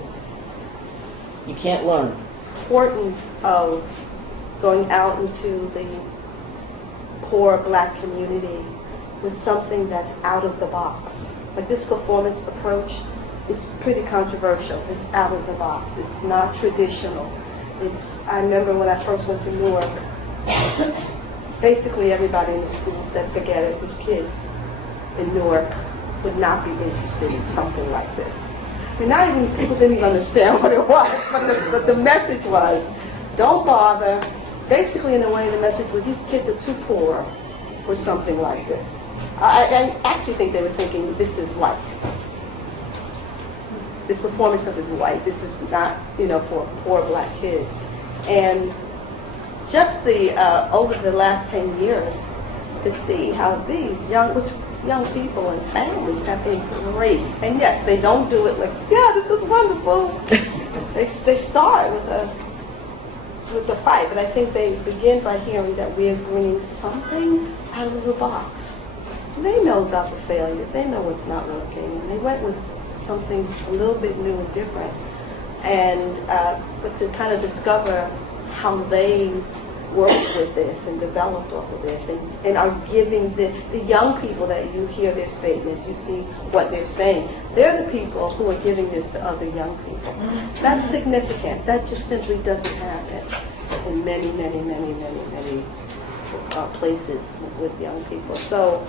you can't learn. Importance of going out into the poor black community with something that's out of the box. Like this performance approach is pretty controversial. It's out of the box. It's not traditional. I remember when I first went to Newark, basically everybody in the school said, forget it, these kids in Newark would not be interested in something like this. I mean, not even, people didn't even understand what it was, but the message was, don't bother. Basically, in a way, the message was, these kids are too poor for something like this. I actually think they were thinking, this is white. This performance stuff is white. This is not, for poor black kids. And just over the last 10 years, to see how these young people and families have embraced, and yes, they don't do it like, yeah, this is wonderful. They start with the fight, but I think they begin by hearing that we are bringing something out of the box. And they know about the failures. They know what's not working, and they went with something a little bit new and different, and but to kind of discover how they worked with this and developed off of this, and are giving the young people that you hear their statements, you see what they're saying. They're the people who are giving this to other young people. That's significant. That just simply doesn't happen in many places with young people. So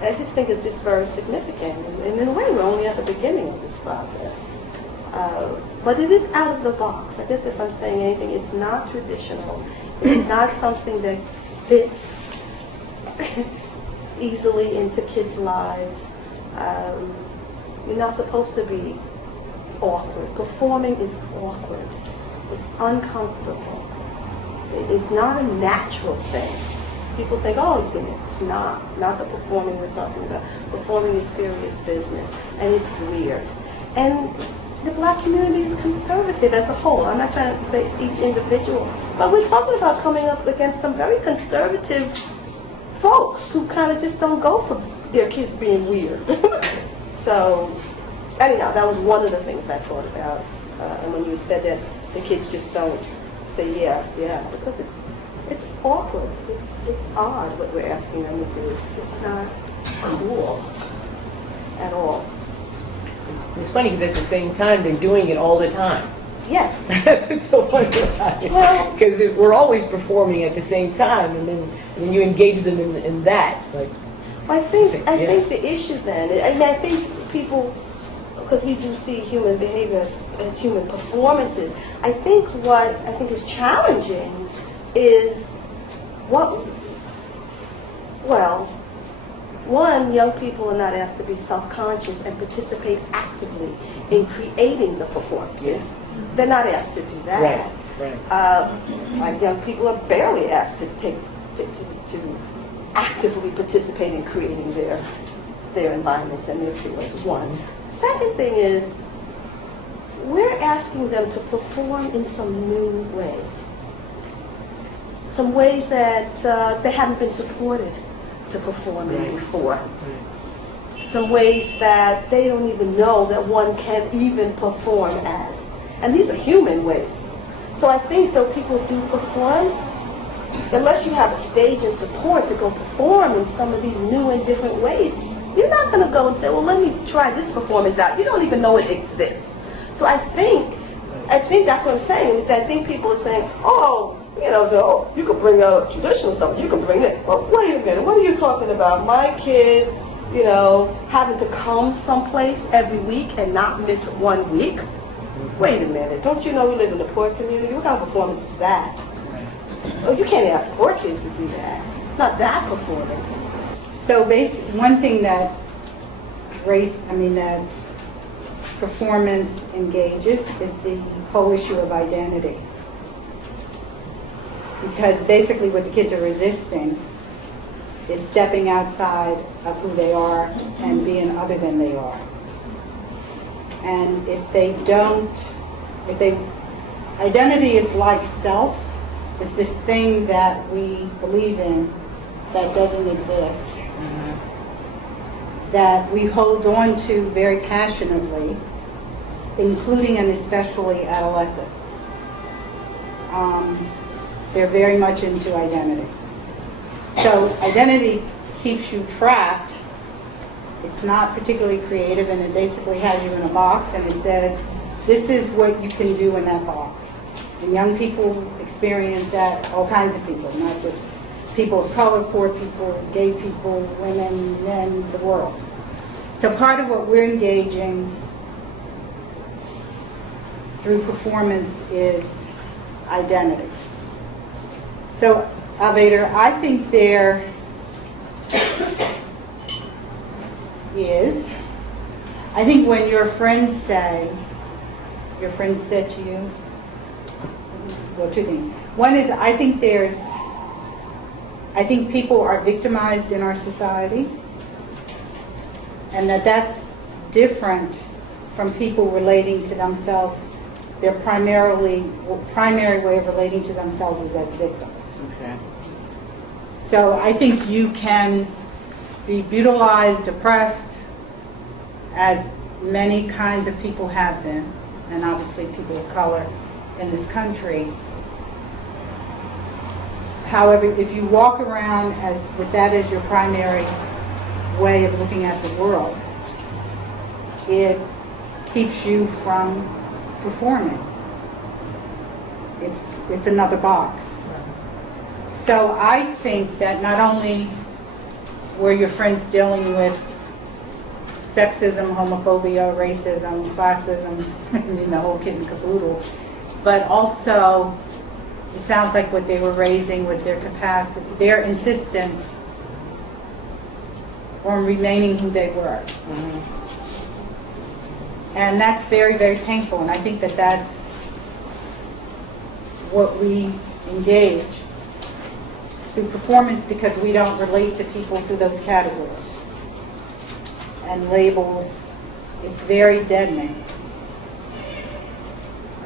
I just think it's just very significant. And in a way, we're only at the beginning of this process. But it is out of the box. I guess if I'm saying anything, it's not traditional. It's not something that fits easily into kids' lives. You're not supposed to be awkward. Performing is awkward. It's uncomfortable. It's not a natural thing. People think, oh, you can. It's not the performing we're talking about. Performing is serious business, and it's weird. And the black community is conservative as a whole. I'm not trying to say each individual, but we're talking about coming up against some very conservative folks who kind of just don't go for their kids being weird. So, anyhow, that was one of the things I thought about. And when you said that the kids just don't say yeah, because it's awkward. It's odd what we're asking them to do. It's just not cool at all. It's funny because at the same time, they're doing it all the time. Yes. That's what's so funny about it. Well, Because we're always performing at the same time, and then you engage them in that. Like, I think the issue then, I think people, because we do see human behavior as human performances, I think what I think is challenging is one, young people are not asked to be self-conscious and participate actively in creating the performances. They're not asked to do that. Right. Like young people are barely asked to actively participate in creating their environments and their peers. One. Second thing is, we're asking them to perform in some new ways. Some ways that they haven't been supported to perform in before. Some ways that they don't even know that one can even perform as. And these are human ways. So I think though people do perform, unless you have a stage and support to go perform in some of these new and different ways, you're not going to go and say, well, let me try this performance out. You don't even know it exists. So I think that's what I'm saying. I think people are saying, oh, you can bring out traditional stuff, you can bring it. Well, wait a minute, what are you talking about? My kid, having to come someplace every week and not miss 1 week? Wait a minute, don't you know we live in a poor community? What kind of performance is that? Oh, you can't ask poor kids to do that. Not that performance. So one thing that that performance engages is the whole issue of identity. Because basically what the kids are resisting is stepping outside of who they are and being other than they are. And identity is like self. It's this thing that we believe in that doesn't exist, that we hold on to very passionately, including and especially adolescents. They're very much into identity. So identity keeps you trapped. It's not particularly creative, and it basically has you in a box, and it says, this is what you can do in that box. And young people experience that, all kinds of people, not just people of color, poor people, gay people, women, men, the world. So part of what we're engaging through performance is identity. So, Alvader, I think there is, I think when your friends said to you, well, two things. One is, I think people are victimized in our society, and that's different from people relating to themselves. Their primary way of relating to themselves is as victims. Okay. So I think you can be brutalized, oppressed, as many kinds of people have been, and obviously people of color in this country. However, if you walk around with that as your primary way of looking at the world, it keeps you from performing. It's another box. So I think that not only were your friends dealing with sexism, homophobia, racism, classism, the whole kit and caboodle, but also it sounds like what they were raising was their capacity, their insistence on remaining who they were. Mm-hmm. And that's very, very painful, and I think that that's what we engage through performance, because we don't relate to people through those categories and labels. It's very deadening.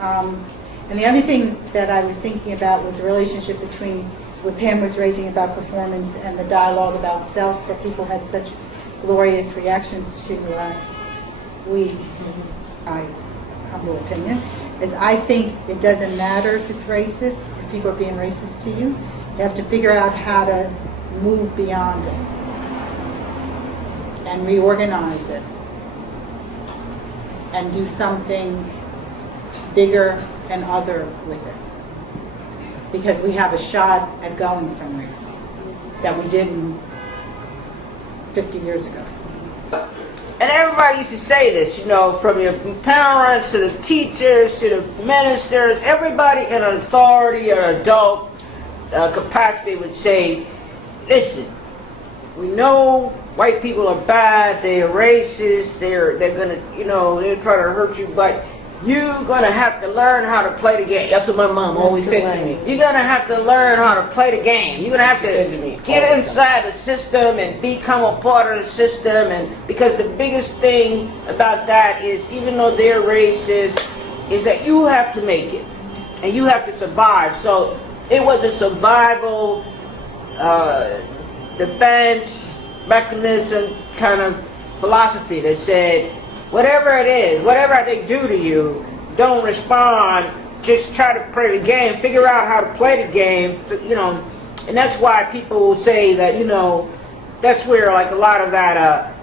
And the other thing that I was thinking about was the relationship between what Pam was raising about performance and the dialogue about self that people had such glorious reactions to last week. My humble opinion is I think it doesn't matter if it's racist, if people are being racist to you. You have to figure out how to move beyond it and reorganize it and do something bigger and other with it. Because we have a shot at going somewhere that we didn't 50 years ago. And everybody used to say this, from your parents to the teachers to the ministers, everybody in an authority or adult capacity would say, listen, we know white people are bad, they're racist, they're gonna, they're trying to hurt you, but you're gonna have to learn how to play the game. That's what my mom always said to me. You're gonna have to learn how to play the game. You're gonna have She said to me to all get the inside the system and become a part of the system. And because the biggest thing about that is, even though they're racist, is that you have to make it and you have to survive. So it was a survival defense mechanism kind of philosophy that said, whatever it is, whatever they do to you, don't respond. Just try to play the game. Figure out how to play the game. You know, and that's why people will say that. You know, that's where like a lot of that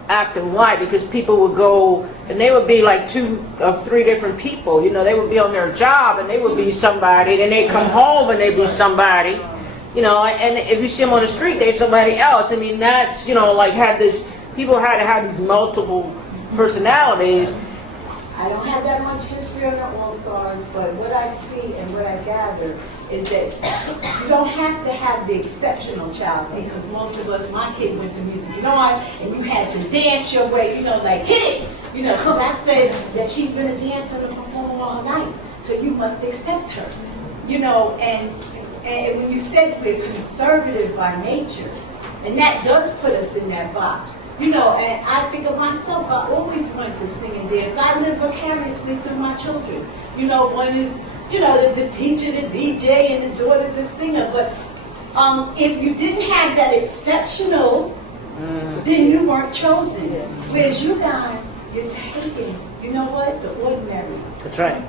act of white, because people would go and they would be like 2 or 3 different people. You know, they would be on their job and they would be somebody. Then they come home and they be somebody. You know, and if you see them on the street, they're somebody else. I mean, that's, you know, like had this. People had to have these multiple personalities. I don't have that much history on the All-Stars, but what I see and what I gather is that you don't have to have the exceptional child, see, because most of us, my kid went to music and art, and you had to dance your way, you know, like, hit it! You know, because I said that she's been a dancer and a performer all night, so you must accept her. You know, and when you said we're conservative by nature, and that does put us in that box. You know, and I think of myself, I always wanted to sing and dance. I live vicariously through my children. You know, one is, you know, the teacher, the DJ, and the daughter's the singer. But if you didn't have that exceptional, then you weren't chosen. Whereas you guys, you're taking, you know what, the ordinary. That's right.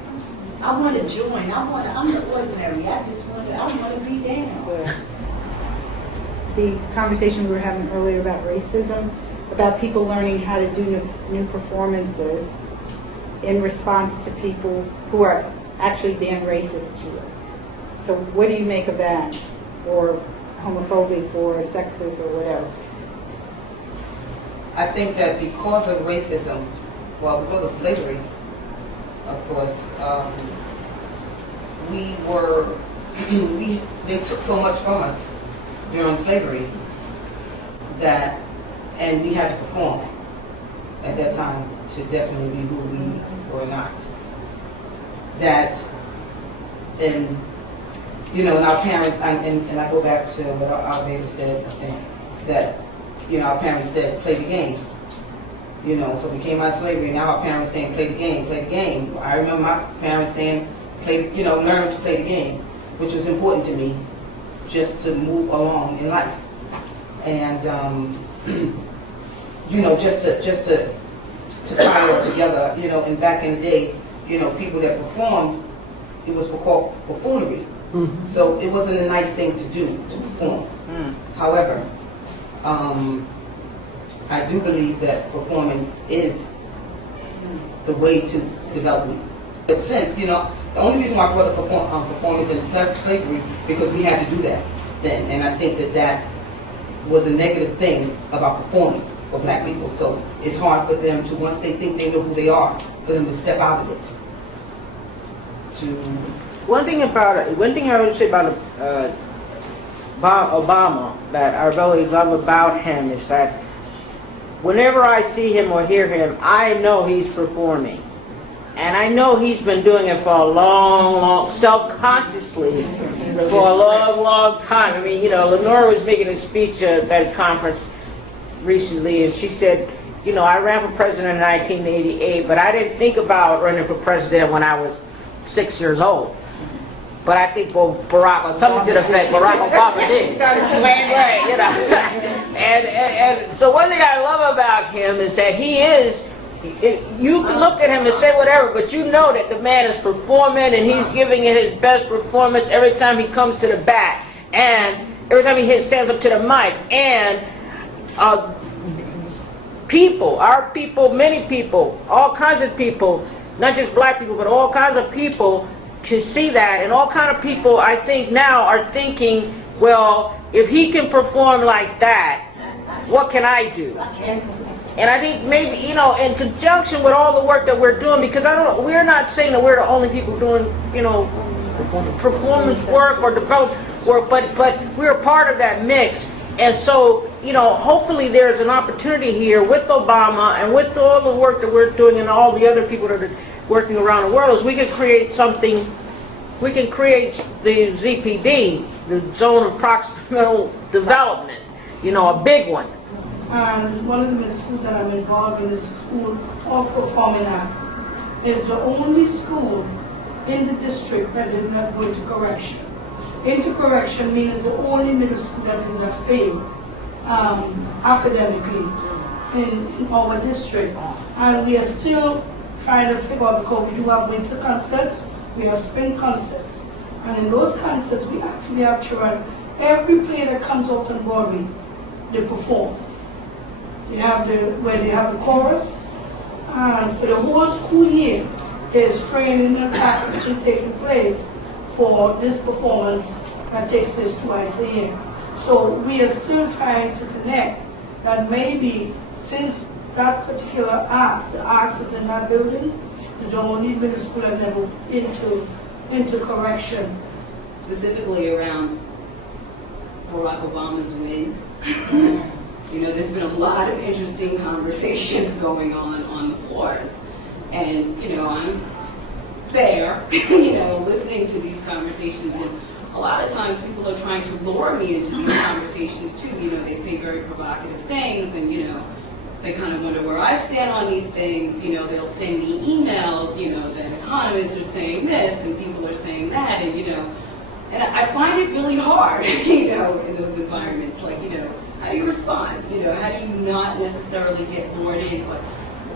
I want to join. I'm the ordinary. I want to be down. The conversation we were having earlier about racism, about people learning how to do new performances in response to people who are actually being racist to it. So what do you make of that? Or homophobic or sexist or whatever? I think that because of racism, well, because of slavery, of course, they took so much from us during slavery that, and we had to perform at that time to definitely be who we were not. That, and you know, and our parents, and I go back to what our baby said, I think, that, you know, our parents said, play the game. You know, so we came out of slavery, now our parents saying, play the game, play the game. I remember my parents saying, play, you know, learn to play the game, which was important to me, just to move along in life. And, you know, just to tie it together, you know, and back in the day, you know, people that performed, it was called buffoonery. Mm-hmm. So it wasn't a nice thing to do, to perform. Mm. However, I do believe that performance is the way to develop me. Since, you know, the only reason why I brought up performance in slavery, because we had to do that then. And I think that that was a negative thing about performing for black people. So it's hard for them to, once they think they know who they are, for them to step out of it. One thing I would say about Obama that I really love about him is that whenever I see him or hear him, I know he's performing. And I know he's been doing it for a long, self-consciously, for a long time. I mean, you know, Lenore was making a speech at a conference recently, and she said, you know, I ran for president in 1988, but I didn't think about running for president when I was 6 years old. But I think for Barack, something to the effect Barack Obama did. Right, you know. and so one thing I love about him is that he is, you can look at him and say whatever, but you know that the man is performing and he's giving it his best performance every time he comes to the bat, and every time he stands up to the mic. And our people, many people, all kinds of people, not just black people, but all kinds of people can see that, and all kinds of people, I think now, are thinking, well, if he can perform like that, what can I do? And I think maybe, you know, in conjunction with all the work that we're doing, because we're not saying that we're the only people doing, you know, performance work or development work, but we're part of that mix. And so, you know, hopefully there's an opportunity here with Obama and with all the work that we're doing and all the other people that are working around the world, is we could create something, we can create the ZPD, the Zone of Proximal Development, you know, a big one. And one of the middle schools that I'm involved in is the School of Performing Arts. It's the only school in the district that did not go into correction. Into correction means it's the only middle school that did not fail academically in our district. And we are still trying to figure out, because we do have winter concerts, we have spring concerts. And in those concerts, we actually have children, every play that comes out on Broadway, they perform. They have where they have the chorus, and for the whole school year, there's training and practicing taking place for this performance that takes place twice a year. So we are still trying to connect that maybe since that particular art, the arts is in that building, is the only middle school that never into correction. Specifically around Barack Obama's win. You know, there's been a lot of interesting conversations going on the floors. And, you know, I'm there, you know, listening to these conversations, and a lot of times people are trying to lure me into these conversations too. You know, they say very provocative things, and, you know, they kind of wonder where I stand on these things. You know, they'll send me emails, you know, that economists are saying this and people are saying that, and, you know, and I find it really hard, you know, in those environments. Like, you know, how do you respond? You know, how do you not necessarily get lured in, but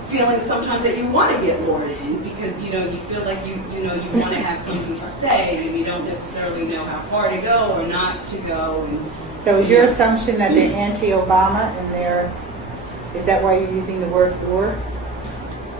feeling sometimes that you want to get lured in because, you know, you feel like you know, you want to have something to say and you don't necessarily know how far to go or not to go. And, So is your assumption that they're anti-Obama and is that why you're using the word war?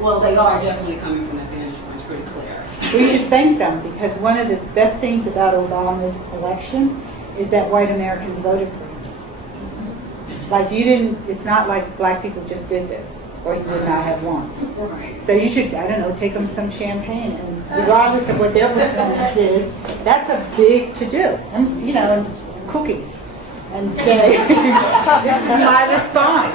well, they are definitely coming from that vantage point. It's pretty clear. We should thank them, because one of the best things about Obama's election is that white Americans voted for him. Like, you didn't, it's not like black people just did this, or you would not have won. Right. So you should, I don't know, take them some champagne, and regardless of what their performance is, that's a big to-do. And, you know, and cookies. And say, this is my response.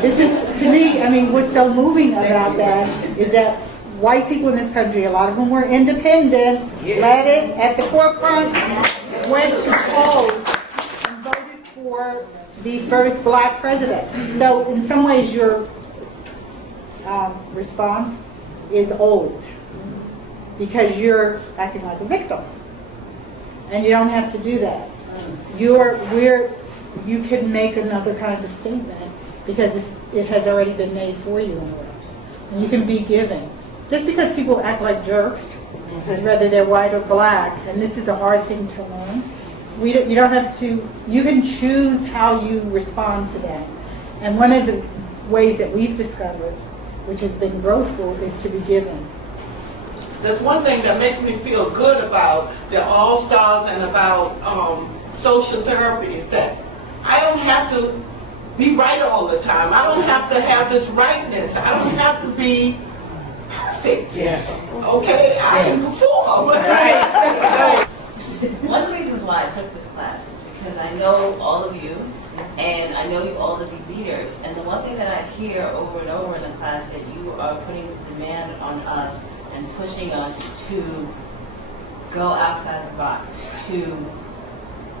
This is, to me, I mean, what's so moving about that is that white people in this country, a lot of them were independents, led it at the forefront, went to polls, and voted for the first black president. So in some ways, your response is old, because you're acting like a victim. And you don't have to do that. You can make another kind of statement because it has already been made for you in a way. And you can be giving. Just because people act like jerks, whether they're white or black, and this is a hard thing to learn, you don't have to, you can choose how you respond to that. And one of the ways that we've discovered, which has been growthful, is to be giving. There's one thing that makes me feel good about the All-Stars and about social therapy is that I don't have to be right all the time. I don't have to have this rightness. I don't have to be perfect. Yeah. Okay, I can perform. One of the reasons why I took this class is because I know all of you, and I know you all to be leaders. And the one thing that I hear over and over in the class, that you are putting demand on us and pushing us to go outside the box, to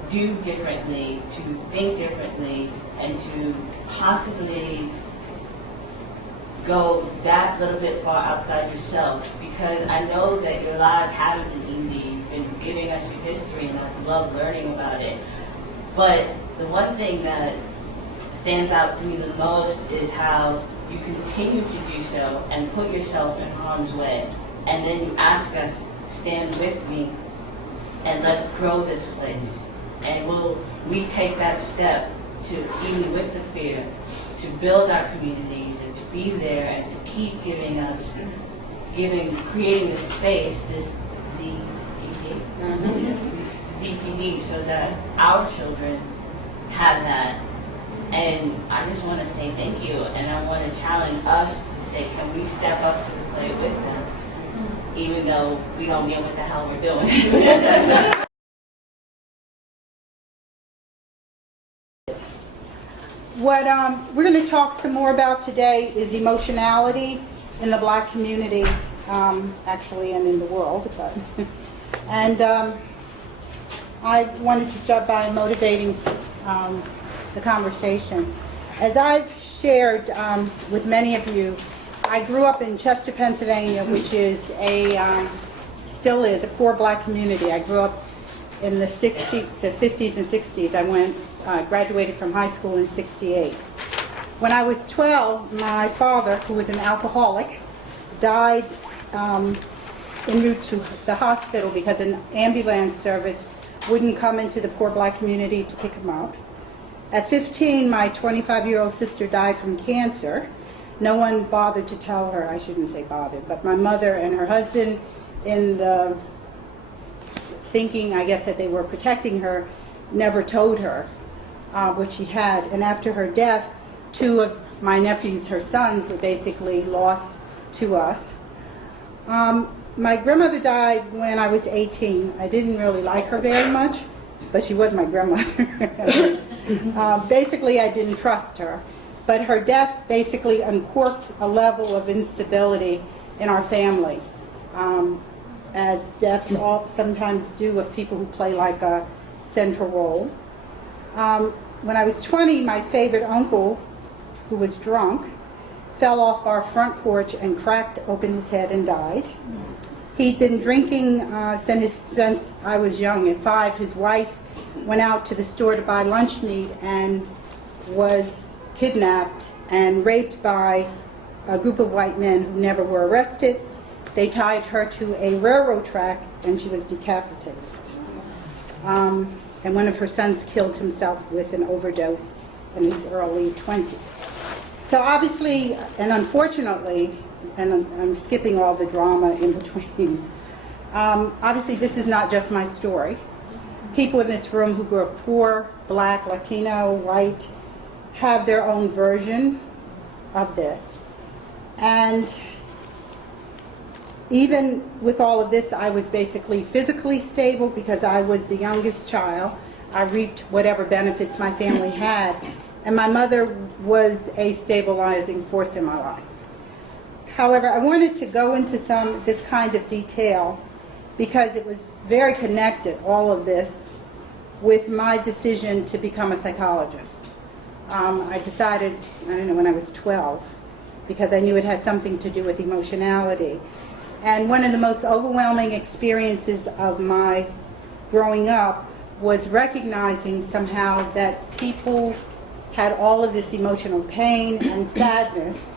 do differently, to think differently, and to possibly go that little bit far outside yourself. Because I know that your lives haven't been easy. You've been giving us your history, and I love learning about it. But the one thing that stands out to me the most is how you continue to do so and put yourself in harm's way. And then you ask us, stand with me, and let's grow this place. And will we take that step to, even with the fear, to build our communities and to be there and to keep giving us, creating this space, this ZPD, so that our children have that. And I just want to say thank you, and I want to challenge us to say, can we step up to the plate with them, even though we don't know what the hell we're doing. What we're going to talk some more about today is emotionality in the black community. actually, and in the world. But and I wanted to start by motivating the conversation. As I've shared with many of you, I grew up in Chester, Pennsylvania, which is still is a poor black community. I grew up in the 50s and 60s. I graduated from high school in 68. When I was 12, my father, who was an alcoholic, died en route to the hospital because an ambulance service wouldn't come into the poor black community to pick him up. At 15, my 25-year-old sister died from cancer. No one bothered to tell her, I shouldn't say bothered, but my mother and her husband, in the thinking, I guess, that they were protecting her, never told her what she had. And after her death, two of my nephews, her sons, were basically lost to us. My grandmother died when I was 18. I didn't really like her very much, but she was my grandmother. Basically, I didn't trust her. But her death basically uncorked a level of instability in our family, as deaths sometimes do of people who play like a central role. When I was 20, my favorite uncle, who was drunk, fell off our front porch and cracked open his head and died. He'd been drinking since I was young. At 5, his wife went out to the store to buy lunch meat and was kidnapped and raped by a group of white men who never were arrested. They tied her to a railroad track and she was decapitated. And one of her sons killed himself with an overdose in his early 20s. So obviously, and unfortunately, and I'm skipping all the drama in between, obviously this is not just my story. People in this room who grew up poor, black, Latino, white, have their own version of this. And even with all of this, I was basically physically stable because I was the youngest child. I reaped whatever benefits my family had. And my mother was a stabilizing force in my life. However, I wanted to go into this kind of detail because it was very connected, all of this, with my decision to become a psychologist. I decided, I don't know, when I was 12, because I knew it had something to do with emotionality. And one of the most overwhelming experiences of my growing up was recognizing somehow that people had all of this emotional pain and sadness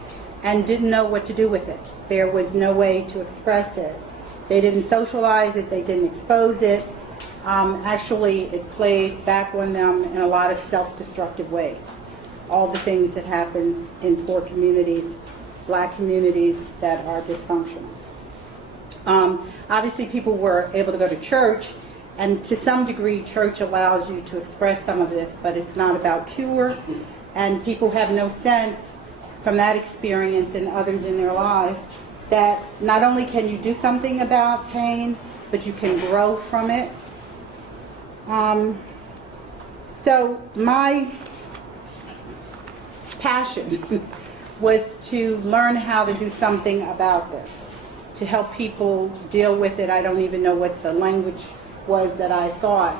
and didn't know what to do with it. There was no way to express it. They didn't socialize it, they didn't expose it. Actually, it played back on them in a lot of self-destructive ways. All the things that happen in poor communities, black communities that are dysfunctional. Obviously, people were able to go to church, and to some degree, church allows you to express some of this, but it's not about cure, and people have no sense from that experience and others in their lives that not only can you do something about pain, but you can grow from it. So my passion was to learn how to do something about this, to help people deal with it. I don't even know what the language was that I thought,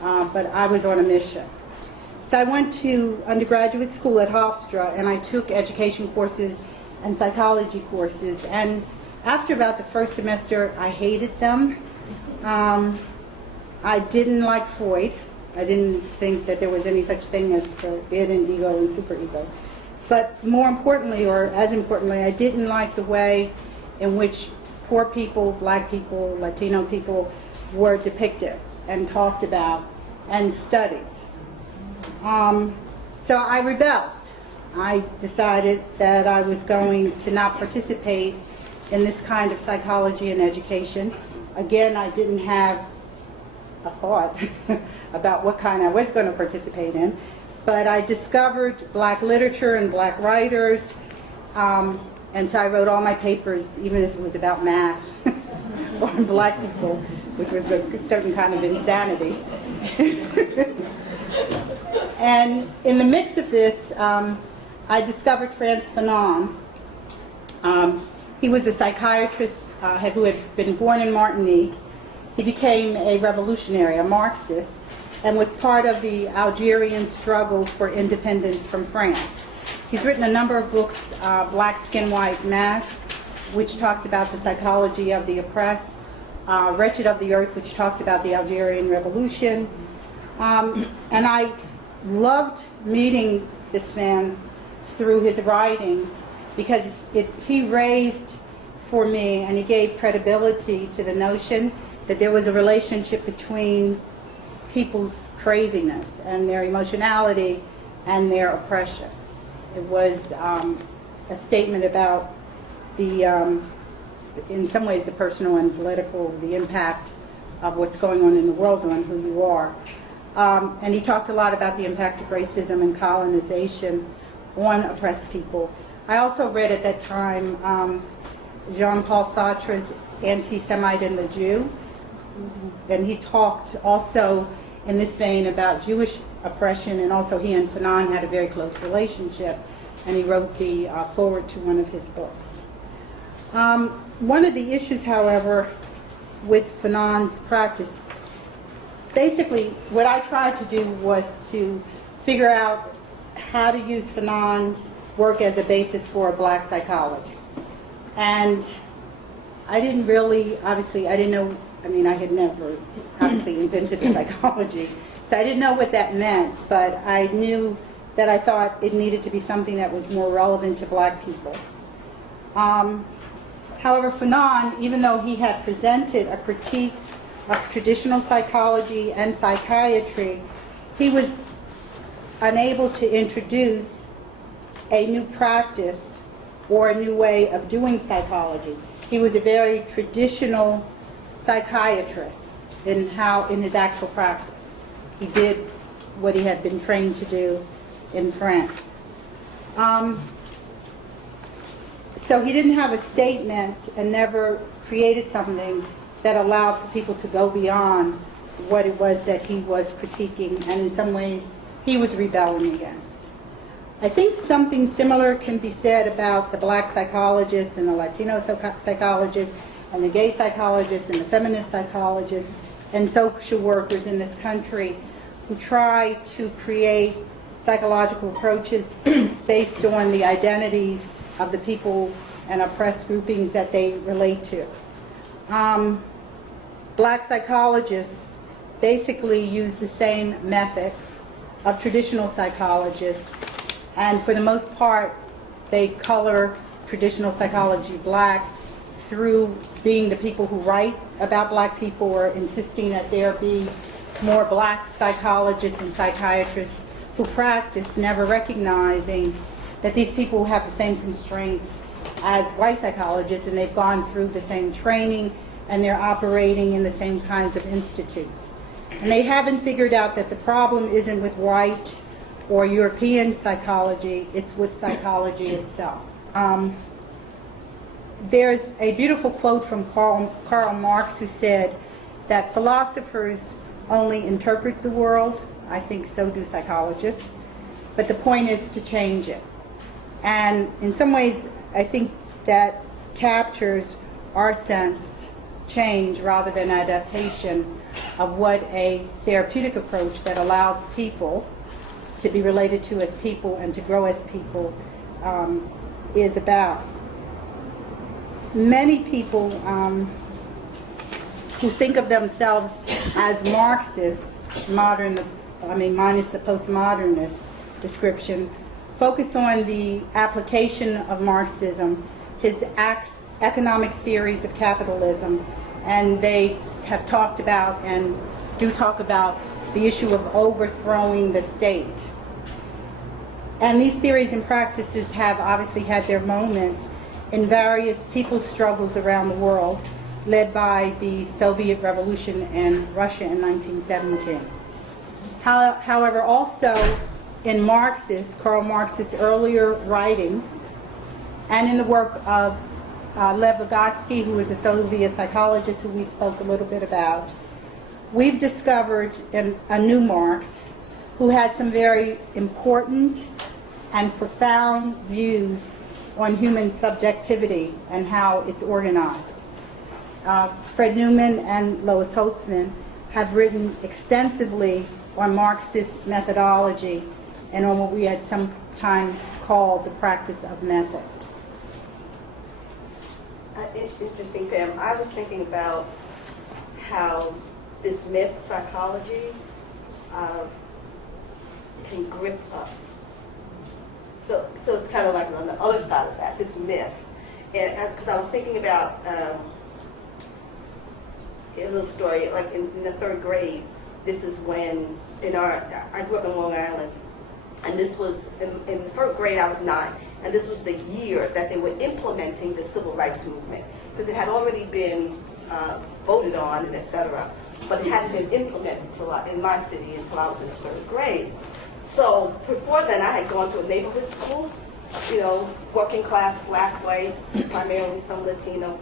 but I was on a mission. So I went to undergraduate school at Hofstra, and I took education courses and psychology courses. And after about the first semester, I hated them. I didn't like Freud. I didn't think that there was any such thing as the id and ego and superego. But more importantly, or as importantly, I didn't like the way in which poor people, black people, Latino people were depicted and talked about and studied. So I rebelled. I decided that I was going to not participate in this kind of psychology and education. Again, I didn't have a thought about what kind I was going to participate in, but I discovered black literature and black writers, and so I wrote all my papers, even if it was about math on black people, which was a certain kind of insanity. And in the mix of this, I discovered Frantz Fanon, He was a psychiatrist who had been born in Martinique. He became a revolutionary, a Marxist, and was part of the Algerian struggle for independence from France. He's written a number of books, Black Skin, White Mask, which talks about the psychology of the oppressed, Wretched of the Earth, which talks about the Algerian Revolution. And I loved meeting this man through his writings because he raised for me and he gave credibility to the notion that there was a relationship between people's craziness and their emotionality and their oppression. It was a statement about the, in some ways, the personal and political, the impact of what's going on in the world on who you are. And he talked a lot about the impact of racism and colonization on oppressed people. I also read at that time Jean-Paul Sartre's Anti-Semite and the Jew, and he talked also in this vein about Jewish oppression, and also he and Fanon had a very close relationship, and he wrote the foreword to one of his books. One of the issues, however, with Fanon's practice, basically what I tried to do was to figure out how to use Fanon's work as a basis for black psychology. And I didn't really, obviously, I didn't know, I mean, I had never obviously invented psychology, so I didn't know what that meant, but I knew that I thought it needed to be something that was more relevant to black people. However, Fanon, even though he had presented a critique of traditional psychology and psychiatry, he was unable to introduce a new practice or a new way of doing psychology. He was a very traditional psychiatrist in his actual practice. He did what he had been trained to do in France. So he didn't have a statement and never created something that allowed for people to go beyond what it was that he was critiquing, and in some ways he was rebelling against. I think something similar can be said about the black psychologists and the Latino psychologists and the gay psychologists and the feminist psychologists and social workers in this country who try to create psychological approaches based on the identities of the people and oppressed groupings that they relate to. Black psychologists basically use the same method of traditional psychologists, and for the most part, they color traditional psychology black through being the people who write about black people or insisting that there be more black psychologists and psychiatrists who practice, never recognizing that these people have the same constraints as white psychologists, and they've gone through the same training, and they're operating in the same kinds of institutes. And they haven't figured out that the problem isn't with white or European psychology, it's with psychology itself. There's a beautiful quote from Karl Marx, who said that philosophers only interpret the world. I think so do psychologists. But the point is to change it. And in some ways, I think that captures our sense change rather than adaptation of what a therapeutic approach that allows people to be related to as people and to grow as people is about. Many people who think of themselves as Marxists, minus the postmodernist description, focus on the application of Marxism, his economic theories of capitalism, and they have talked about and do talk about the issue of overthrowing the state. And these theories and practices have obviously had their moments in various people's struggles around the world, led by the Soviet Revolution in Russia in 1917. However, also in Karl Marx's earlier writings, and in the work of Lev Vygotsky, who is a Soviet psychologist who we spoke a little bit about, we've discovered a new Marx who had some very important and profound views on human subjectivity and how it's organized. Fred Newman and Lois Holtzman have written extensively on Marxist methodology and on what we had sometimes called the practice of method. Interesting, Pam. I was thinking about how this myth psychology can grip us. So it's kind of like on the other side of that, this myth. And because I was thinking about a little story, like in the 3rd grade, this is when, I grew up in Long Island, and this was, in the 3rd grade I was 9, and this was the year that they were implementing the civil rights movement, because it had already been voted on and et cetera, but it hadn't been implemented in my city until I was in the 3rd grade. So before then I had gone to a neighborhood school, working class, black, white, primarily some Latino.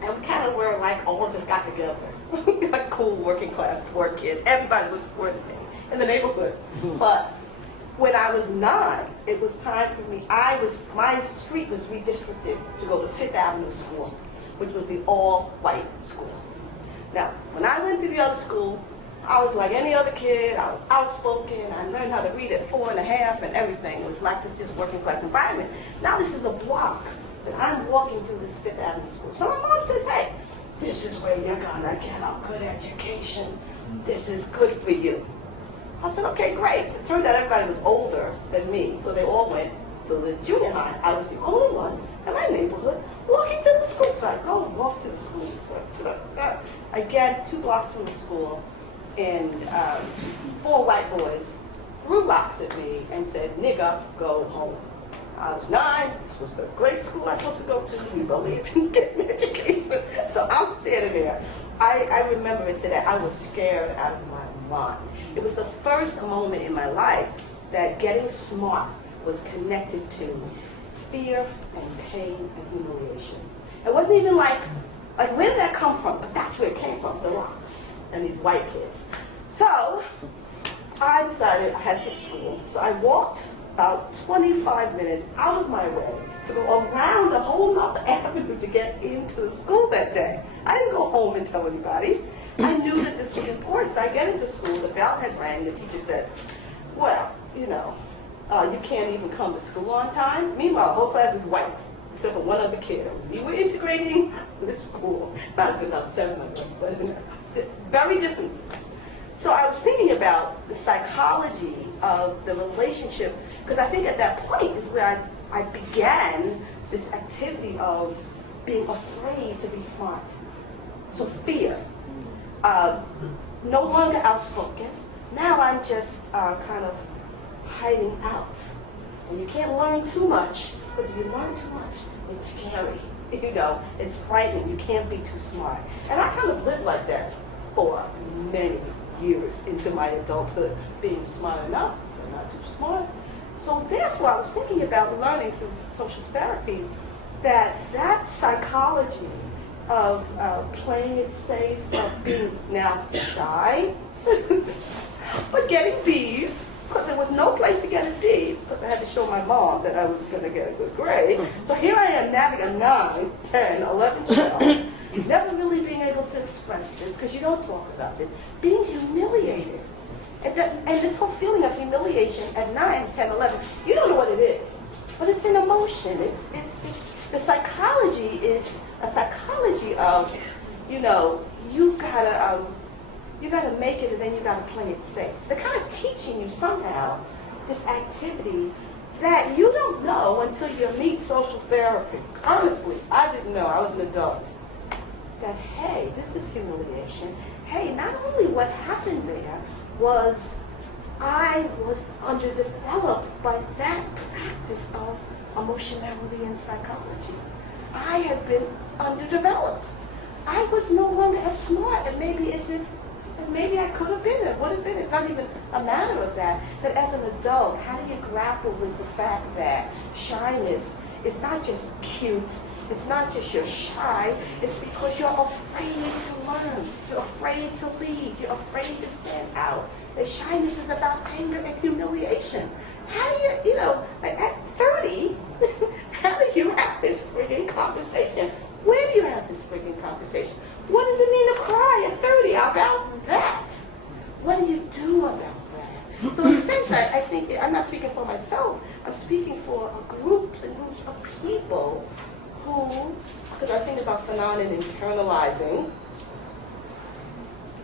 And we kind of were like, all just got together. Like cool working class poor kids. Everybody was supporting me in the neighborhood. But when I was 9, it was time for me, my street was redistricted to go to 5th Avenue School, which was the all-white school. Now, when I went to the other school, I was like any other kid. I was outspoken. I learned how to read at 4 and a half and everything. It was like this just working class environment. Now this is a block that I'm walking through this 5th Avenue school. So my mom says, hey, this is where you're gonna get a good education. This is good for you. I said, okay, great. It turned out everybody was older than me, so they all went to the junior high. I was the only one in my neighborhood walking to the school. So I go walk to the school. I get 2 blocks from the school, and 4 white boys threw rocks at me and said, nigga, go home. I was 9, this was the great school I was supposed to go to. We believed in getting an education. So I'm standing there. I remember it today. I was scared out of my mind. It was the first moment in my life that getting smart was connected to fear and pain and humiliation. It wasn't even like where did that come from? But that's where it came from, the rocks and these white kids. So I decided I had to get to school. So I walked about 25 minutes out of my way to go around a whole other avenue to get into the school that day. I didn't go home and tell anybody. I knew that this was important. So I get into school, the bell had rang, the teacher says, well, you can't even come to school on time. Meanwhile, the whole class is white, except for one other kid. We were integrating with school. Might have been about 7 of us, but very different. So I was thinking about the psychology of the relationship, because I think at that point is where I began this activity of being afraid to be smart. So fear. No longer outspoken. Now I'm just kind of hiding out. And you can't learn too much, because if you learn too much, it's scary. It's frightening. You can't be too smart. And I kind of lived like that for many years into my adulthood, being smart enough, but not too smart. So therefore, I was thinking about learning through social therapy that psychology of playing it safe, of being now shy, but getting B's, because there was no place to get a D, because I had to show my mom that I was going to get a good grade. So here I am navigating 9, 10, 11, 12, never really being able to express this, because you don't talk about this, being humiliated. And this whole feeling of humiliation at 9, 10, 11, you don't know what it is, but it's an emotion. It's the psychology is a psychology of, you gotta make it and then you gotta play it safe. They're kind of teaching you somehow this activity that you don't know until you meet social therapy. Honestly, I didn't know. I was an adult. That, hey, this is humiliation. Hey, not only what happened there was I was underdeveloped by that practice of emotionality and psychology. I had been underdeveloped. I was no longer as smart and maybe I could have been, it would have been. It's not even a matter of that. That as an adult, how do you grapple with the fact that shyness is not just cute, it's not just you're shy, it's because you're afraid to learn, you're afraid to lead, you're afraid to stand out. That shyness is about anger and humiliation. How do you, like at 30, how do conversation. Where do you have this freaking conversation? What does it mean to cry at 30 about that? What do you do about that? So in a sense, I think, I'm not speaking for myself, I'm speaking for groups and groups of people who, because I was thinking about Fanon and internalizing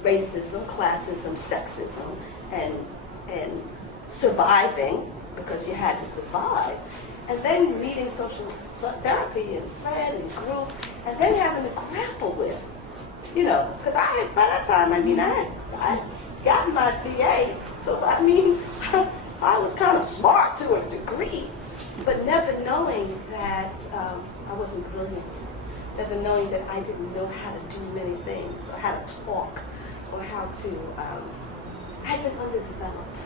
racism, classism, sexism, and surviving, because you had to survive, and then reading social therapy and friend and group, and then having to grapple with, because by that time, I got my BA, so I was kind of smart to a degree, but never knowing that I wasn't brilliant, never knowing that I didn't know how to do many things, or how to talk, or how to, I'd been underdeveloped.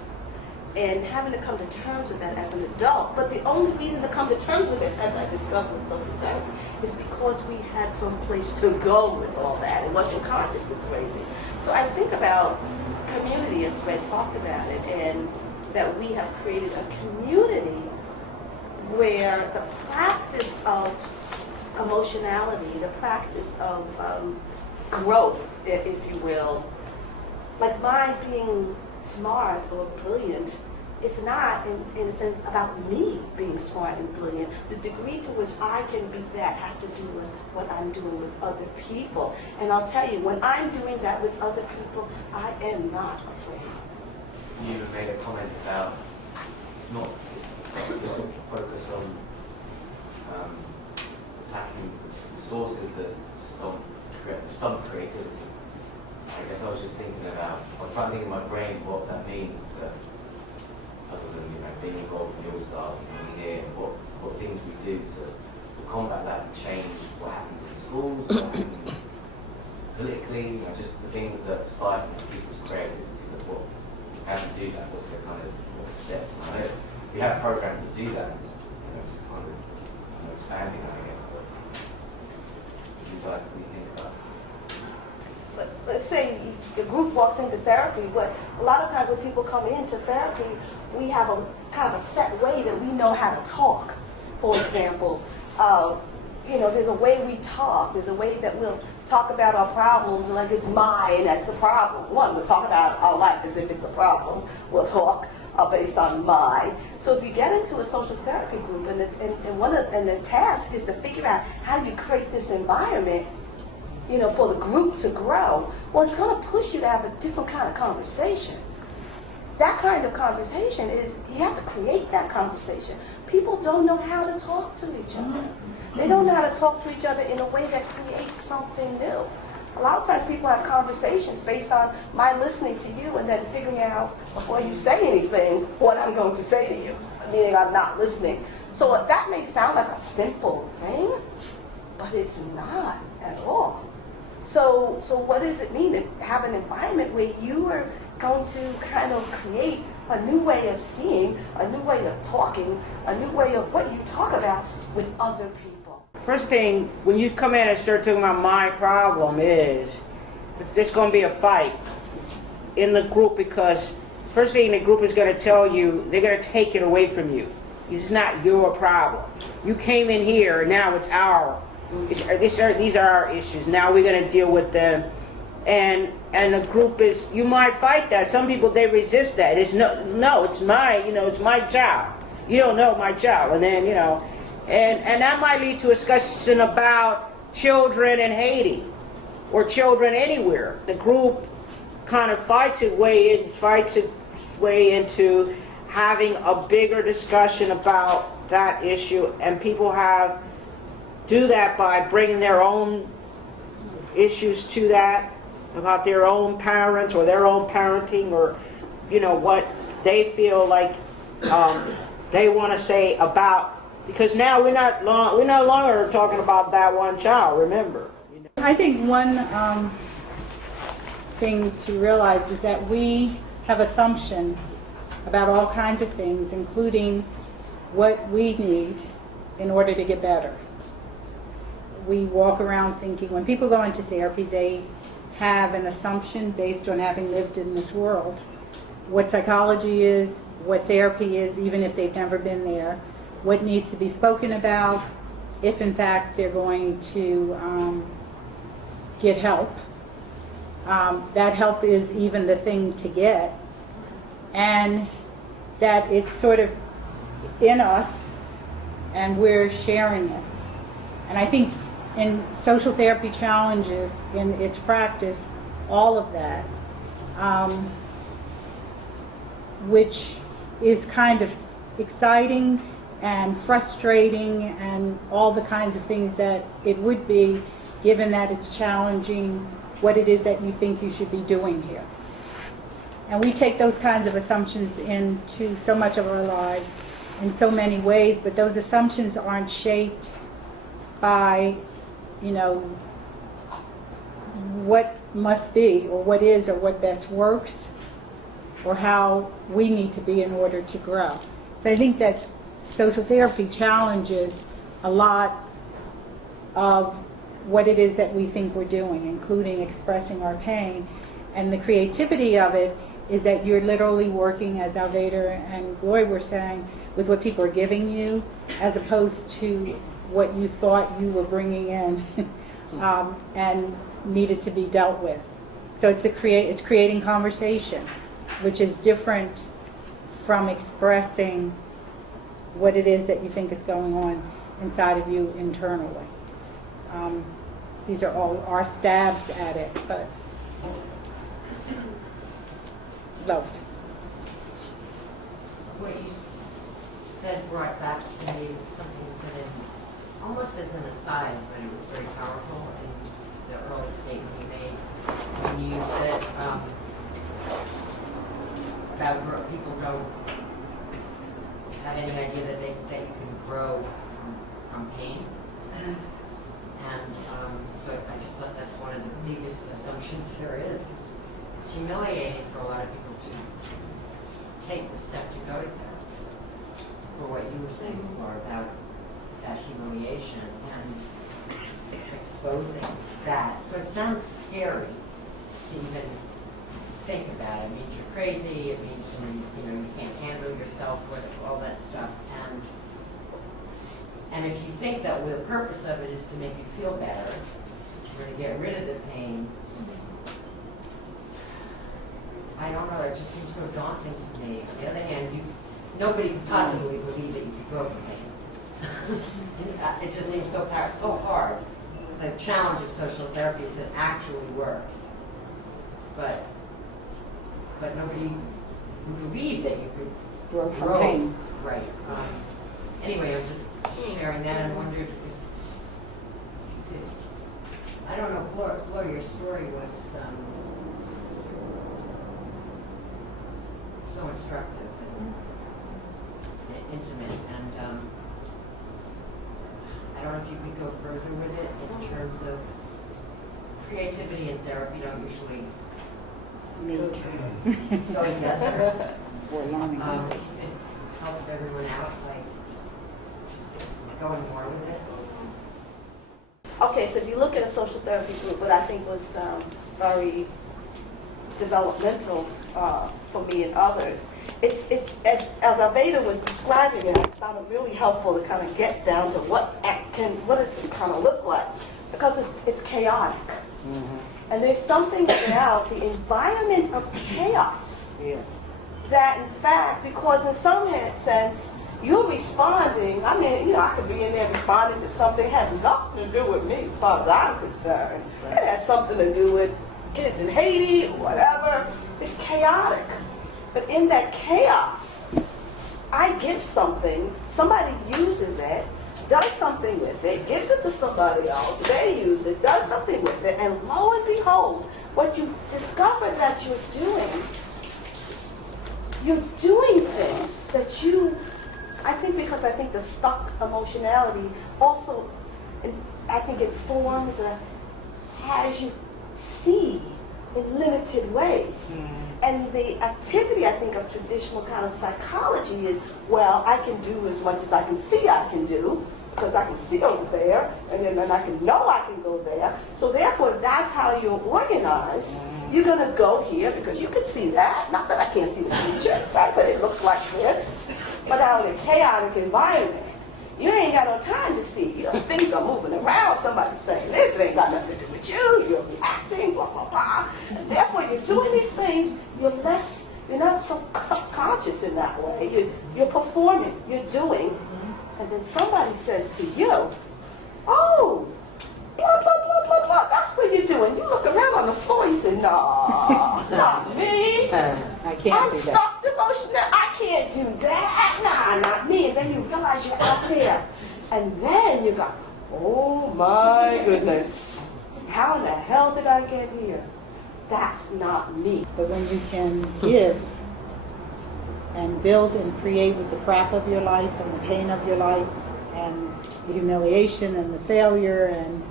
And having to come to terms with that as an adult. But the only reason to come to terms with it, as I discovered in social therapy, is because we had some place to go with all that. It wasn't consciousness raising. So I think about community, as Fred talked about it, and that we have created a community where the practice of emotionality, the practice of growth, if you will, like my being smart or brilliant, it's not, in a sense, about me being smart and brilliant. The degree to which I can be that has to do with what I'm doing with other people. And I'll tell you, when I'm doing that with other people, I am not afraid. You made a comment about not focus on attacking the sources that stump creativity. I guess I was just thinking about, I was trying to think in my brain what that means to, other than being involved in the All-Stars and being here, what things we do to combat that and change what happens in schools, what happens politically, just the things that stifle people's creativity, how to do that, what's the kind of steps. And I know we have programs to do that, just kind of expanding that, I guess. But you guys, what do you think about that? Let's say the group walks into therapy, but a lot of times when people come into therapy, we have a kind of a set way that we know how to talk. For example, there's a way we talk. There's a way that we'll talk about our problems like it's mine, that's a problem. We'll talk about our life as if it's a problem. We'll talk based on mine. So if you get into a social therapy group, and the task is to figure out how do you create this environment, for the group to grow, well, it's going to push you to have a different kind of conversation. That kind of conversation is, you have to create that conversation. People don't know how to talk to each other. They don't know how to talk to each other in a way that creates something new. A lot of times people have conversations based on my listening to you and then figuring out, before you say anything, what I'm going to say to you, meaning I'm not listening. So that may sound like a simple thing, but it's not at all. So what does it mean to have an environment where you are going to kind of create a new way of seeing, a new way of talking, a new way of what you talk about with other people? First thing, when you come in and start talking about my problem is, if there's going to be a fight in the group, because first thing the group is going to tell you, they're going to take it away from you. It's not your problem. You came in here, now it's these are our issues. Now we're going to deal with them. And the group is, you might fight that. Some people, they resist that. It's no, it's it's my child. You don't know my child. And then, and that might lead to a discussion about children in Haiti or children anywhere. The group kind of fights its way into having a bigger discussion about that issue, and people do that by bringing their own issues to that, about their own parents or their own parenting, or what they feel like they want to say about, because now we're no longer talking about that one child, remember. I think one thing to realize is that we have assumptions about all kinds of things, including what we need in order to get better. We walk around thinking, when people go into therapy, they have an assumption based on having lived in this world. What psychology is, what therapy is, even if they've never been there, what needs to be spoken about, if in fact they're going to get help. That help is even the thing to get, and that it's sort of in us and we're sharing it. And I think in social therapy challenges, in its practice, all of that, which is kind of exciting and frustrating and all the kinds of things that it would be, given that it's challenging what it is that you think you should be doing here. And we take those kinds of assumptions into so much of our lives in so many ways, but those assumptions aren't shaped by, you know, what must be or what is or what best works or how we need to be in order to grow. So I think that social therapy challenges a lot of what it is that we think we're doing, including expressing our pain. And the creativity of it is that you're literally working, as Alveda and Gloria were saying, with what people are giving you, as opposed to what you thought you were bringing in and needed to be dealt with. So it's creating conversation, which is different from expressing what it is that you think is going on inside of you internally. These are all our stabs at it, but both. What you said brought back to me something you said in, almost as an aside, but it was very powerful in the early statement you made when you said about people don't have any idea that that you can grow from pain. And so I just thought that's one of the biggest assumptions there is. It's humiliating for a lot of people to take the step to go to therapy. For what you were saying before about that humiliation and exposing that. So it sounds scary to even think about. It means you're crazy. It means you can't handle yourself with all that stuff. And if you think that the purpose of it is to make you feel better, or to get rid of the pain, I don't know, it just seems so daunting to me. On the other hand, nobody could possibly believe that you could grow from pain. It just seems so hard. The challenge of social therapy is it actually works. But nobody would believe that you could Grow from pain. Right. Anyway, I'm just sharing that and wondered if I don't know, Gloria, your story was so instructive and intimate, and I don't know if you could go further with it in terms of creativity and therapy don't usually go together. We're learning. If you could help everyone out, like just going more with it. Okay, so if you look at a social therapy group, what I think was very developmental for me and others, it's as Alveda was describing it, I found it really helpful to kind of get down to what does it kind of look like, because it's chaotic. Mm-hmm. And there's something about the environment of chaos that, in fact, because in some sense, you're responding, I mean, I could be in there responding to something that had nothing to do with me, as far as I'm concerned. It has something to do with kids in Haiti or whatever. It's chaotic. But in that chaos, I give something, somebody uses it, does something with it, gives it to somebody else, they use it, does something with it, and lo and behold, what you discover that you're doing things that I think the stuck emotionality also, I think it forms or has you see in limited ways. And the activity, I think, of traditional kind of psychology is, well, I can do as much as I can see I can do, because I can see over there, and then I can know I can go there. So therefore, that's how you're organized. You're going to go here because you can see that. Not that I can't see the future, right? But it looks like this. But now in a chaotic environment. You ain't got no time to see. You know, things are moving around. Somebody's saying this, it ain't got nothing to do with you. You're reacting, blah, blah, blah. And therefore, you're doing these things, you're not so conscious in that way. You're performing, you're doing, and then somebody says to you, oh, blah, blah, blah, blah, blah, that's what you're doing. You look around on the floor, you say, no, not me. I can't I'm do that. stuck emotional. I can't do that. Nah, not me. And then you realize you're out there. And then you go, oh my goodness. How in the hell did I get here? That's not me. But when you can give and build and create with the crap of your life and the pain of your life and the humiliation and the failure, and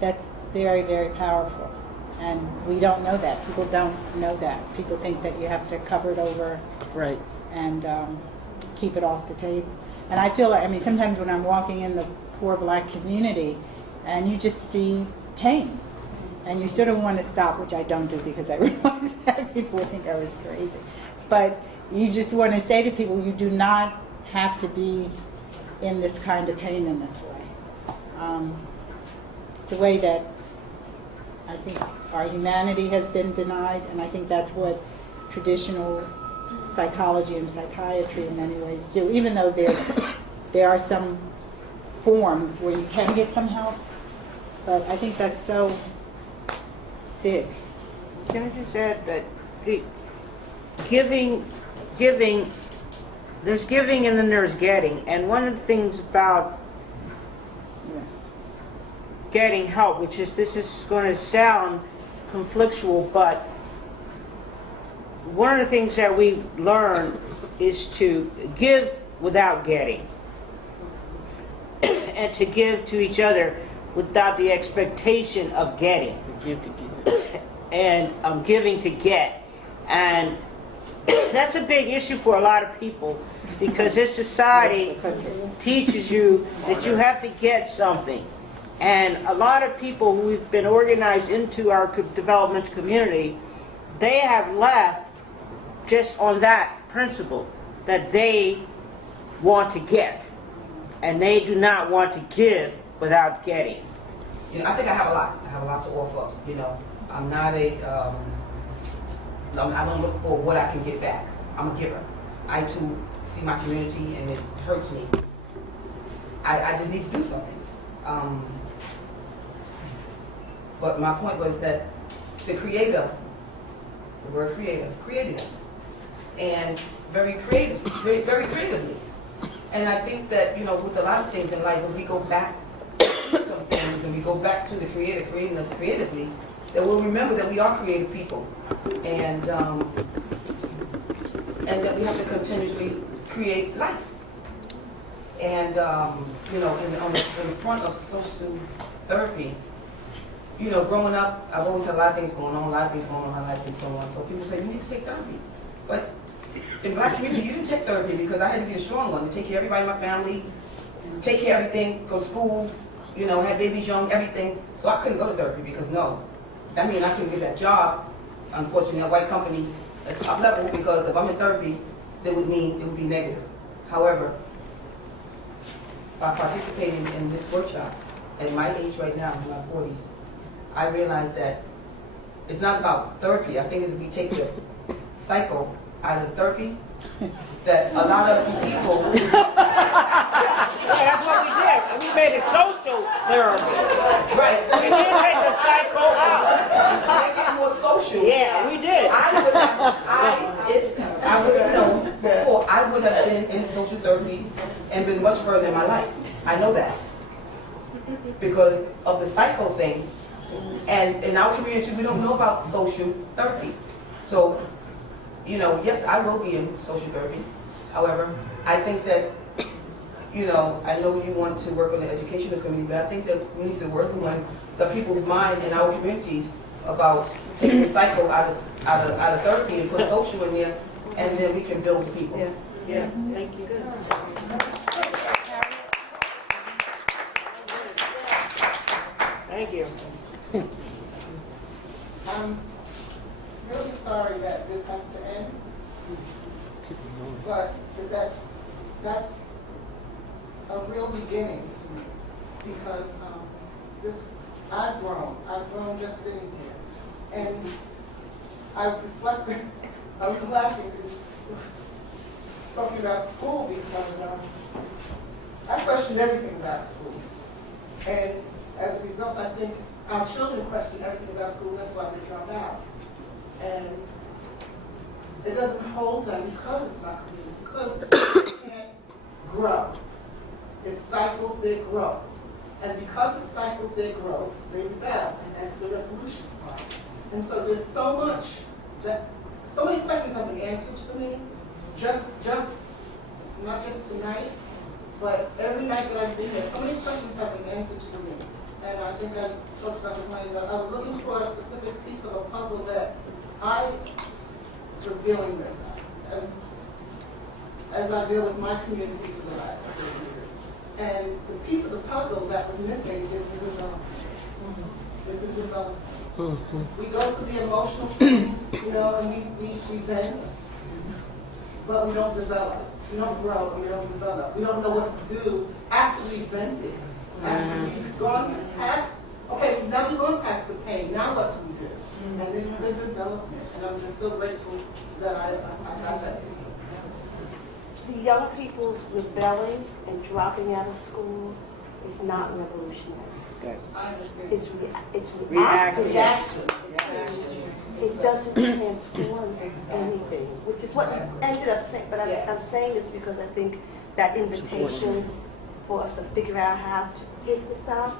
that's very, very powerful. And we don't know that. People don't know that. People think that you have to cover it over, Right. and keep it off the table. And I feel like, I mean, sometimes when I'm walking in the poor black community and you just see pain, and you sort of want to stop, which I don't do because I realize that people think I was crazy. But you just want to say to people, you do not have to be in this kind of pain in this way. It's a way that I think our humanity has been denied, and I think that's what traditional psychology and psychiatry in many ways do, even though there are some forms where you can get some help, but I think that's so big. Can I just add that the giving, there's giving and then there's getting. And one of the things about getting help, which is, this is going to sound conflictual, but one of the things that we learn is to give without getting, and to give to each other without the expectation of getting. And giving to get. And that's a big issue for a lot of people, because this society teaches you that you have to get something. And a lot of people who have been organized into our development community, they have left just on that principle, that they want to get, and they do not want to give without getting. You know, I think I have a lot. I have a lot to offer. You know, I'm not a. I don't look for what I can get back. I'm a giver. I too see my community, and it hurts me. I just need to do something. But my point was that the Creator, the word Creator, created us, and very creatively. And I think that, you know, with a lot of things in life, when we go back to some things and we go back to the Creator creating us creatively, that we'll remember that we are creative people, and that we have to continuously create life. And you know, in the front of social therapy, you know, growing up, I've always had a lot of things going on in my life and so on. So people say, you need to take therapy. But in the black community, you didn't take therapy because I had to be a strong one to take care of everybody in my family, take care of everything, go to school, you know, have babies young, everything. So I couldn't go to therapy because no. That means I couldn't get that job, unfortunately, a white company at top level, because if I'm in therapy, that would mean it would be negative. However, by participating in this workshop, at my age right now, in my 40s, I realized that it's not about therapy. I think if we take the cycle out of therapy, that a lot of people... Yeah, that's what we did. We made it social therapy. Right. We did take the cycle out. Make it more social. Yeah, we did. If I would have known before, I would have been in social therapy and been much further in my life. I know that. Because of the cycle thing. And in our community, we don't know about social therapy. So, you know, yes, I will be in social therapy. However, I think that, you know, I know you want to work on the educational community, but I think that we need to work on the people's mind in our communities about taking the cycle out of therapy and put social in there, and then we can build the people. Yeah, thank you. Good. Thank you. I'm really sorry that this has to end, but that's a real beginning for me because I've grown just sitting here. And I reflected, I was laughing talking about school because I questioned everything about school. And as a result, I think our children question everything about school, that's why they drop out. And it doesn't hold them because it's not community, because they can't grow. It stifles their growth. And because it stifles their growth, they rebel, and that's the revolution part. And so there's so many questions have been answered for me, not just tonight, but every night that I've been here, so many questions have been answered for me. And I think I talked about the money that I was looking for a specific piece of a puzzle that I was dealing with as I deal with my community for the last 30 years. And the piece of the puzzle that was missing is the development. Is the development. We go through the emotional thing, and we vent, but we don't develop. We don't grow, and we don't develop. We don't know what to do after we've vented. After we've gone past, okay, now we've gone past the pain, now what do we do? And it's the development, and I'm just so grateful that I got that. The young people's rebelling and dropping out of school is not revolutionary. Good. I understand. It's Reactive. reactive. It doesn't transform anything, which is what ended up saying. But I'm saying this because I think that invitation for us to figure out how to take this out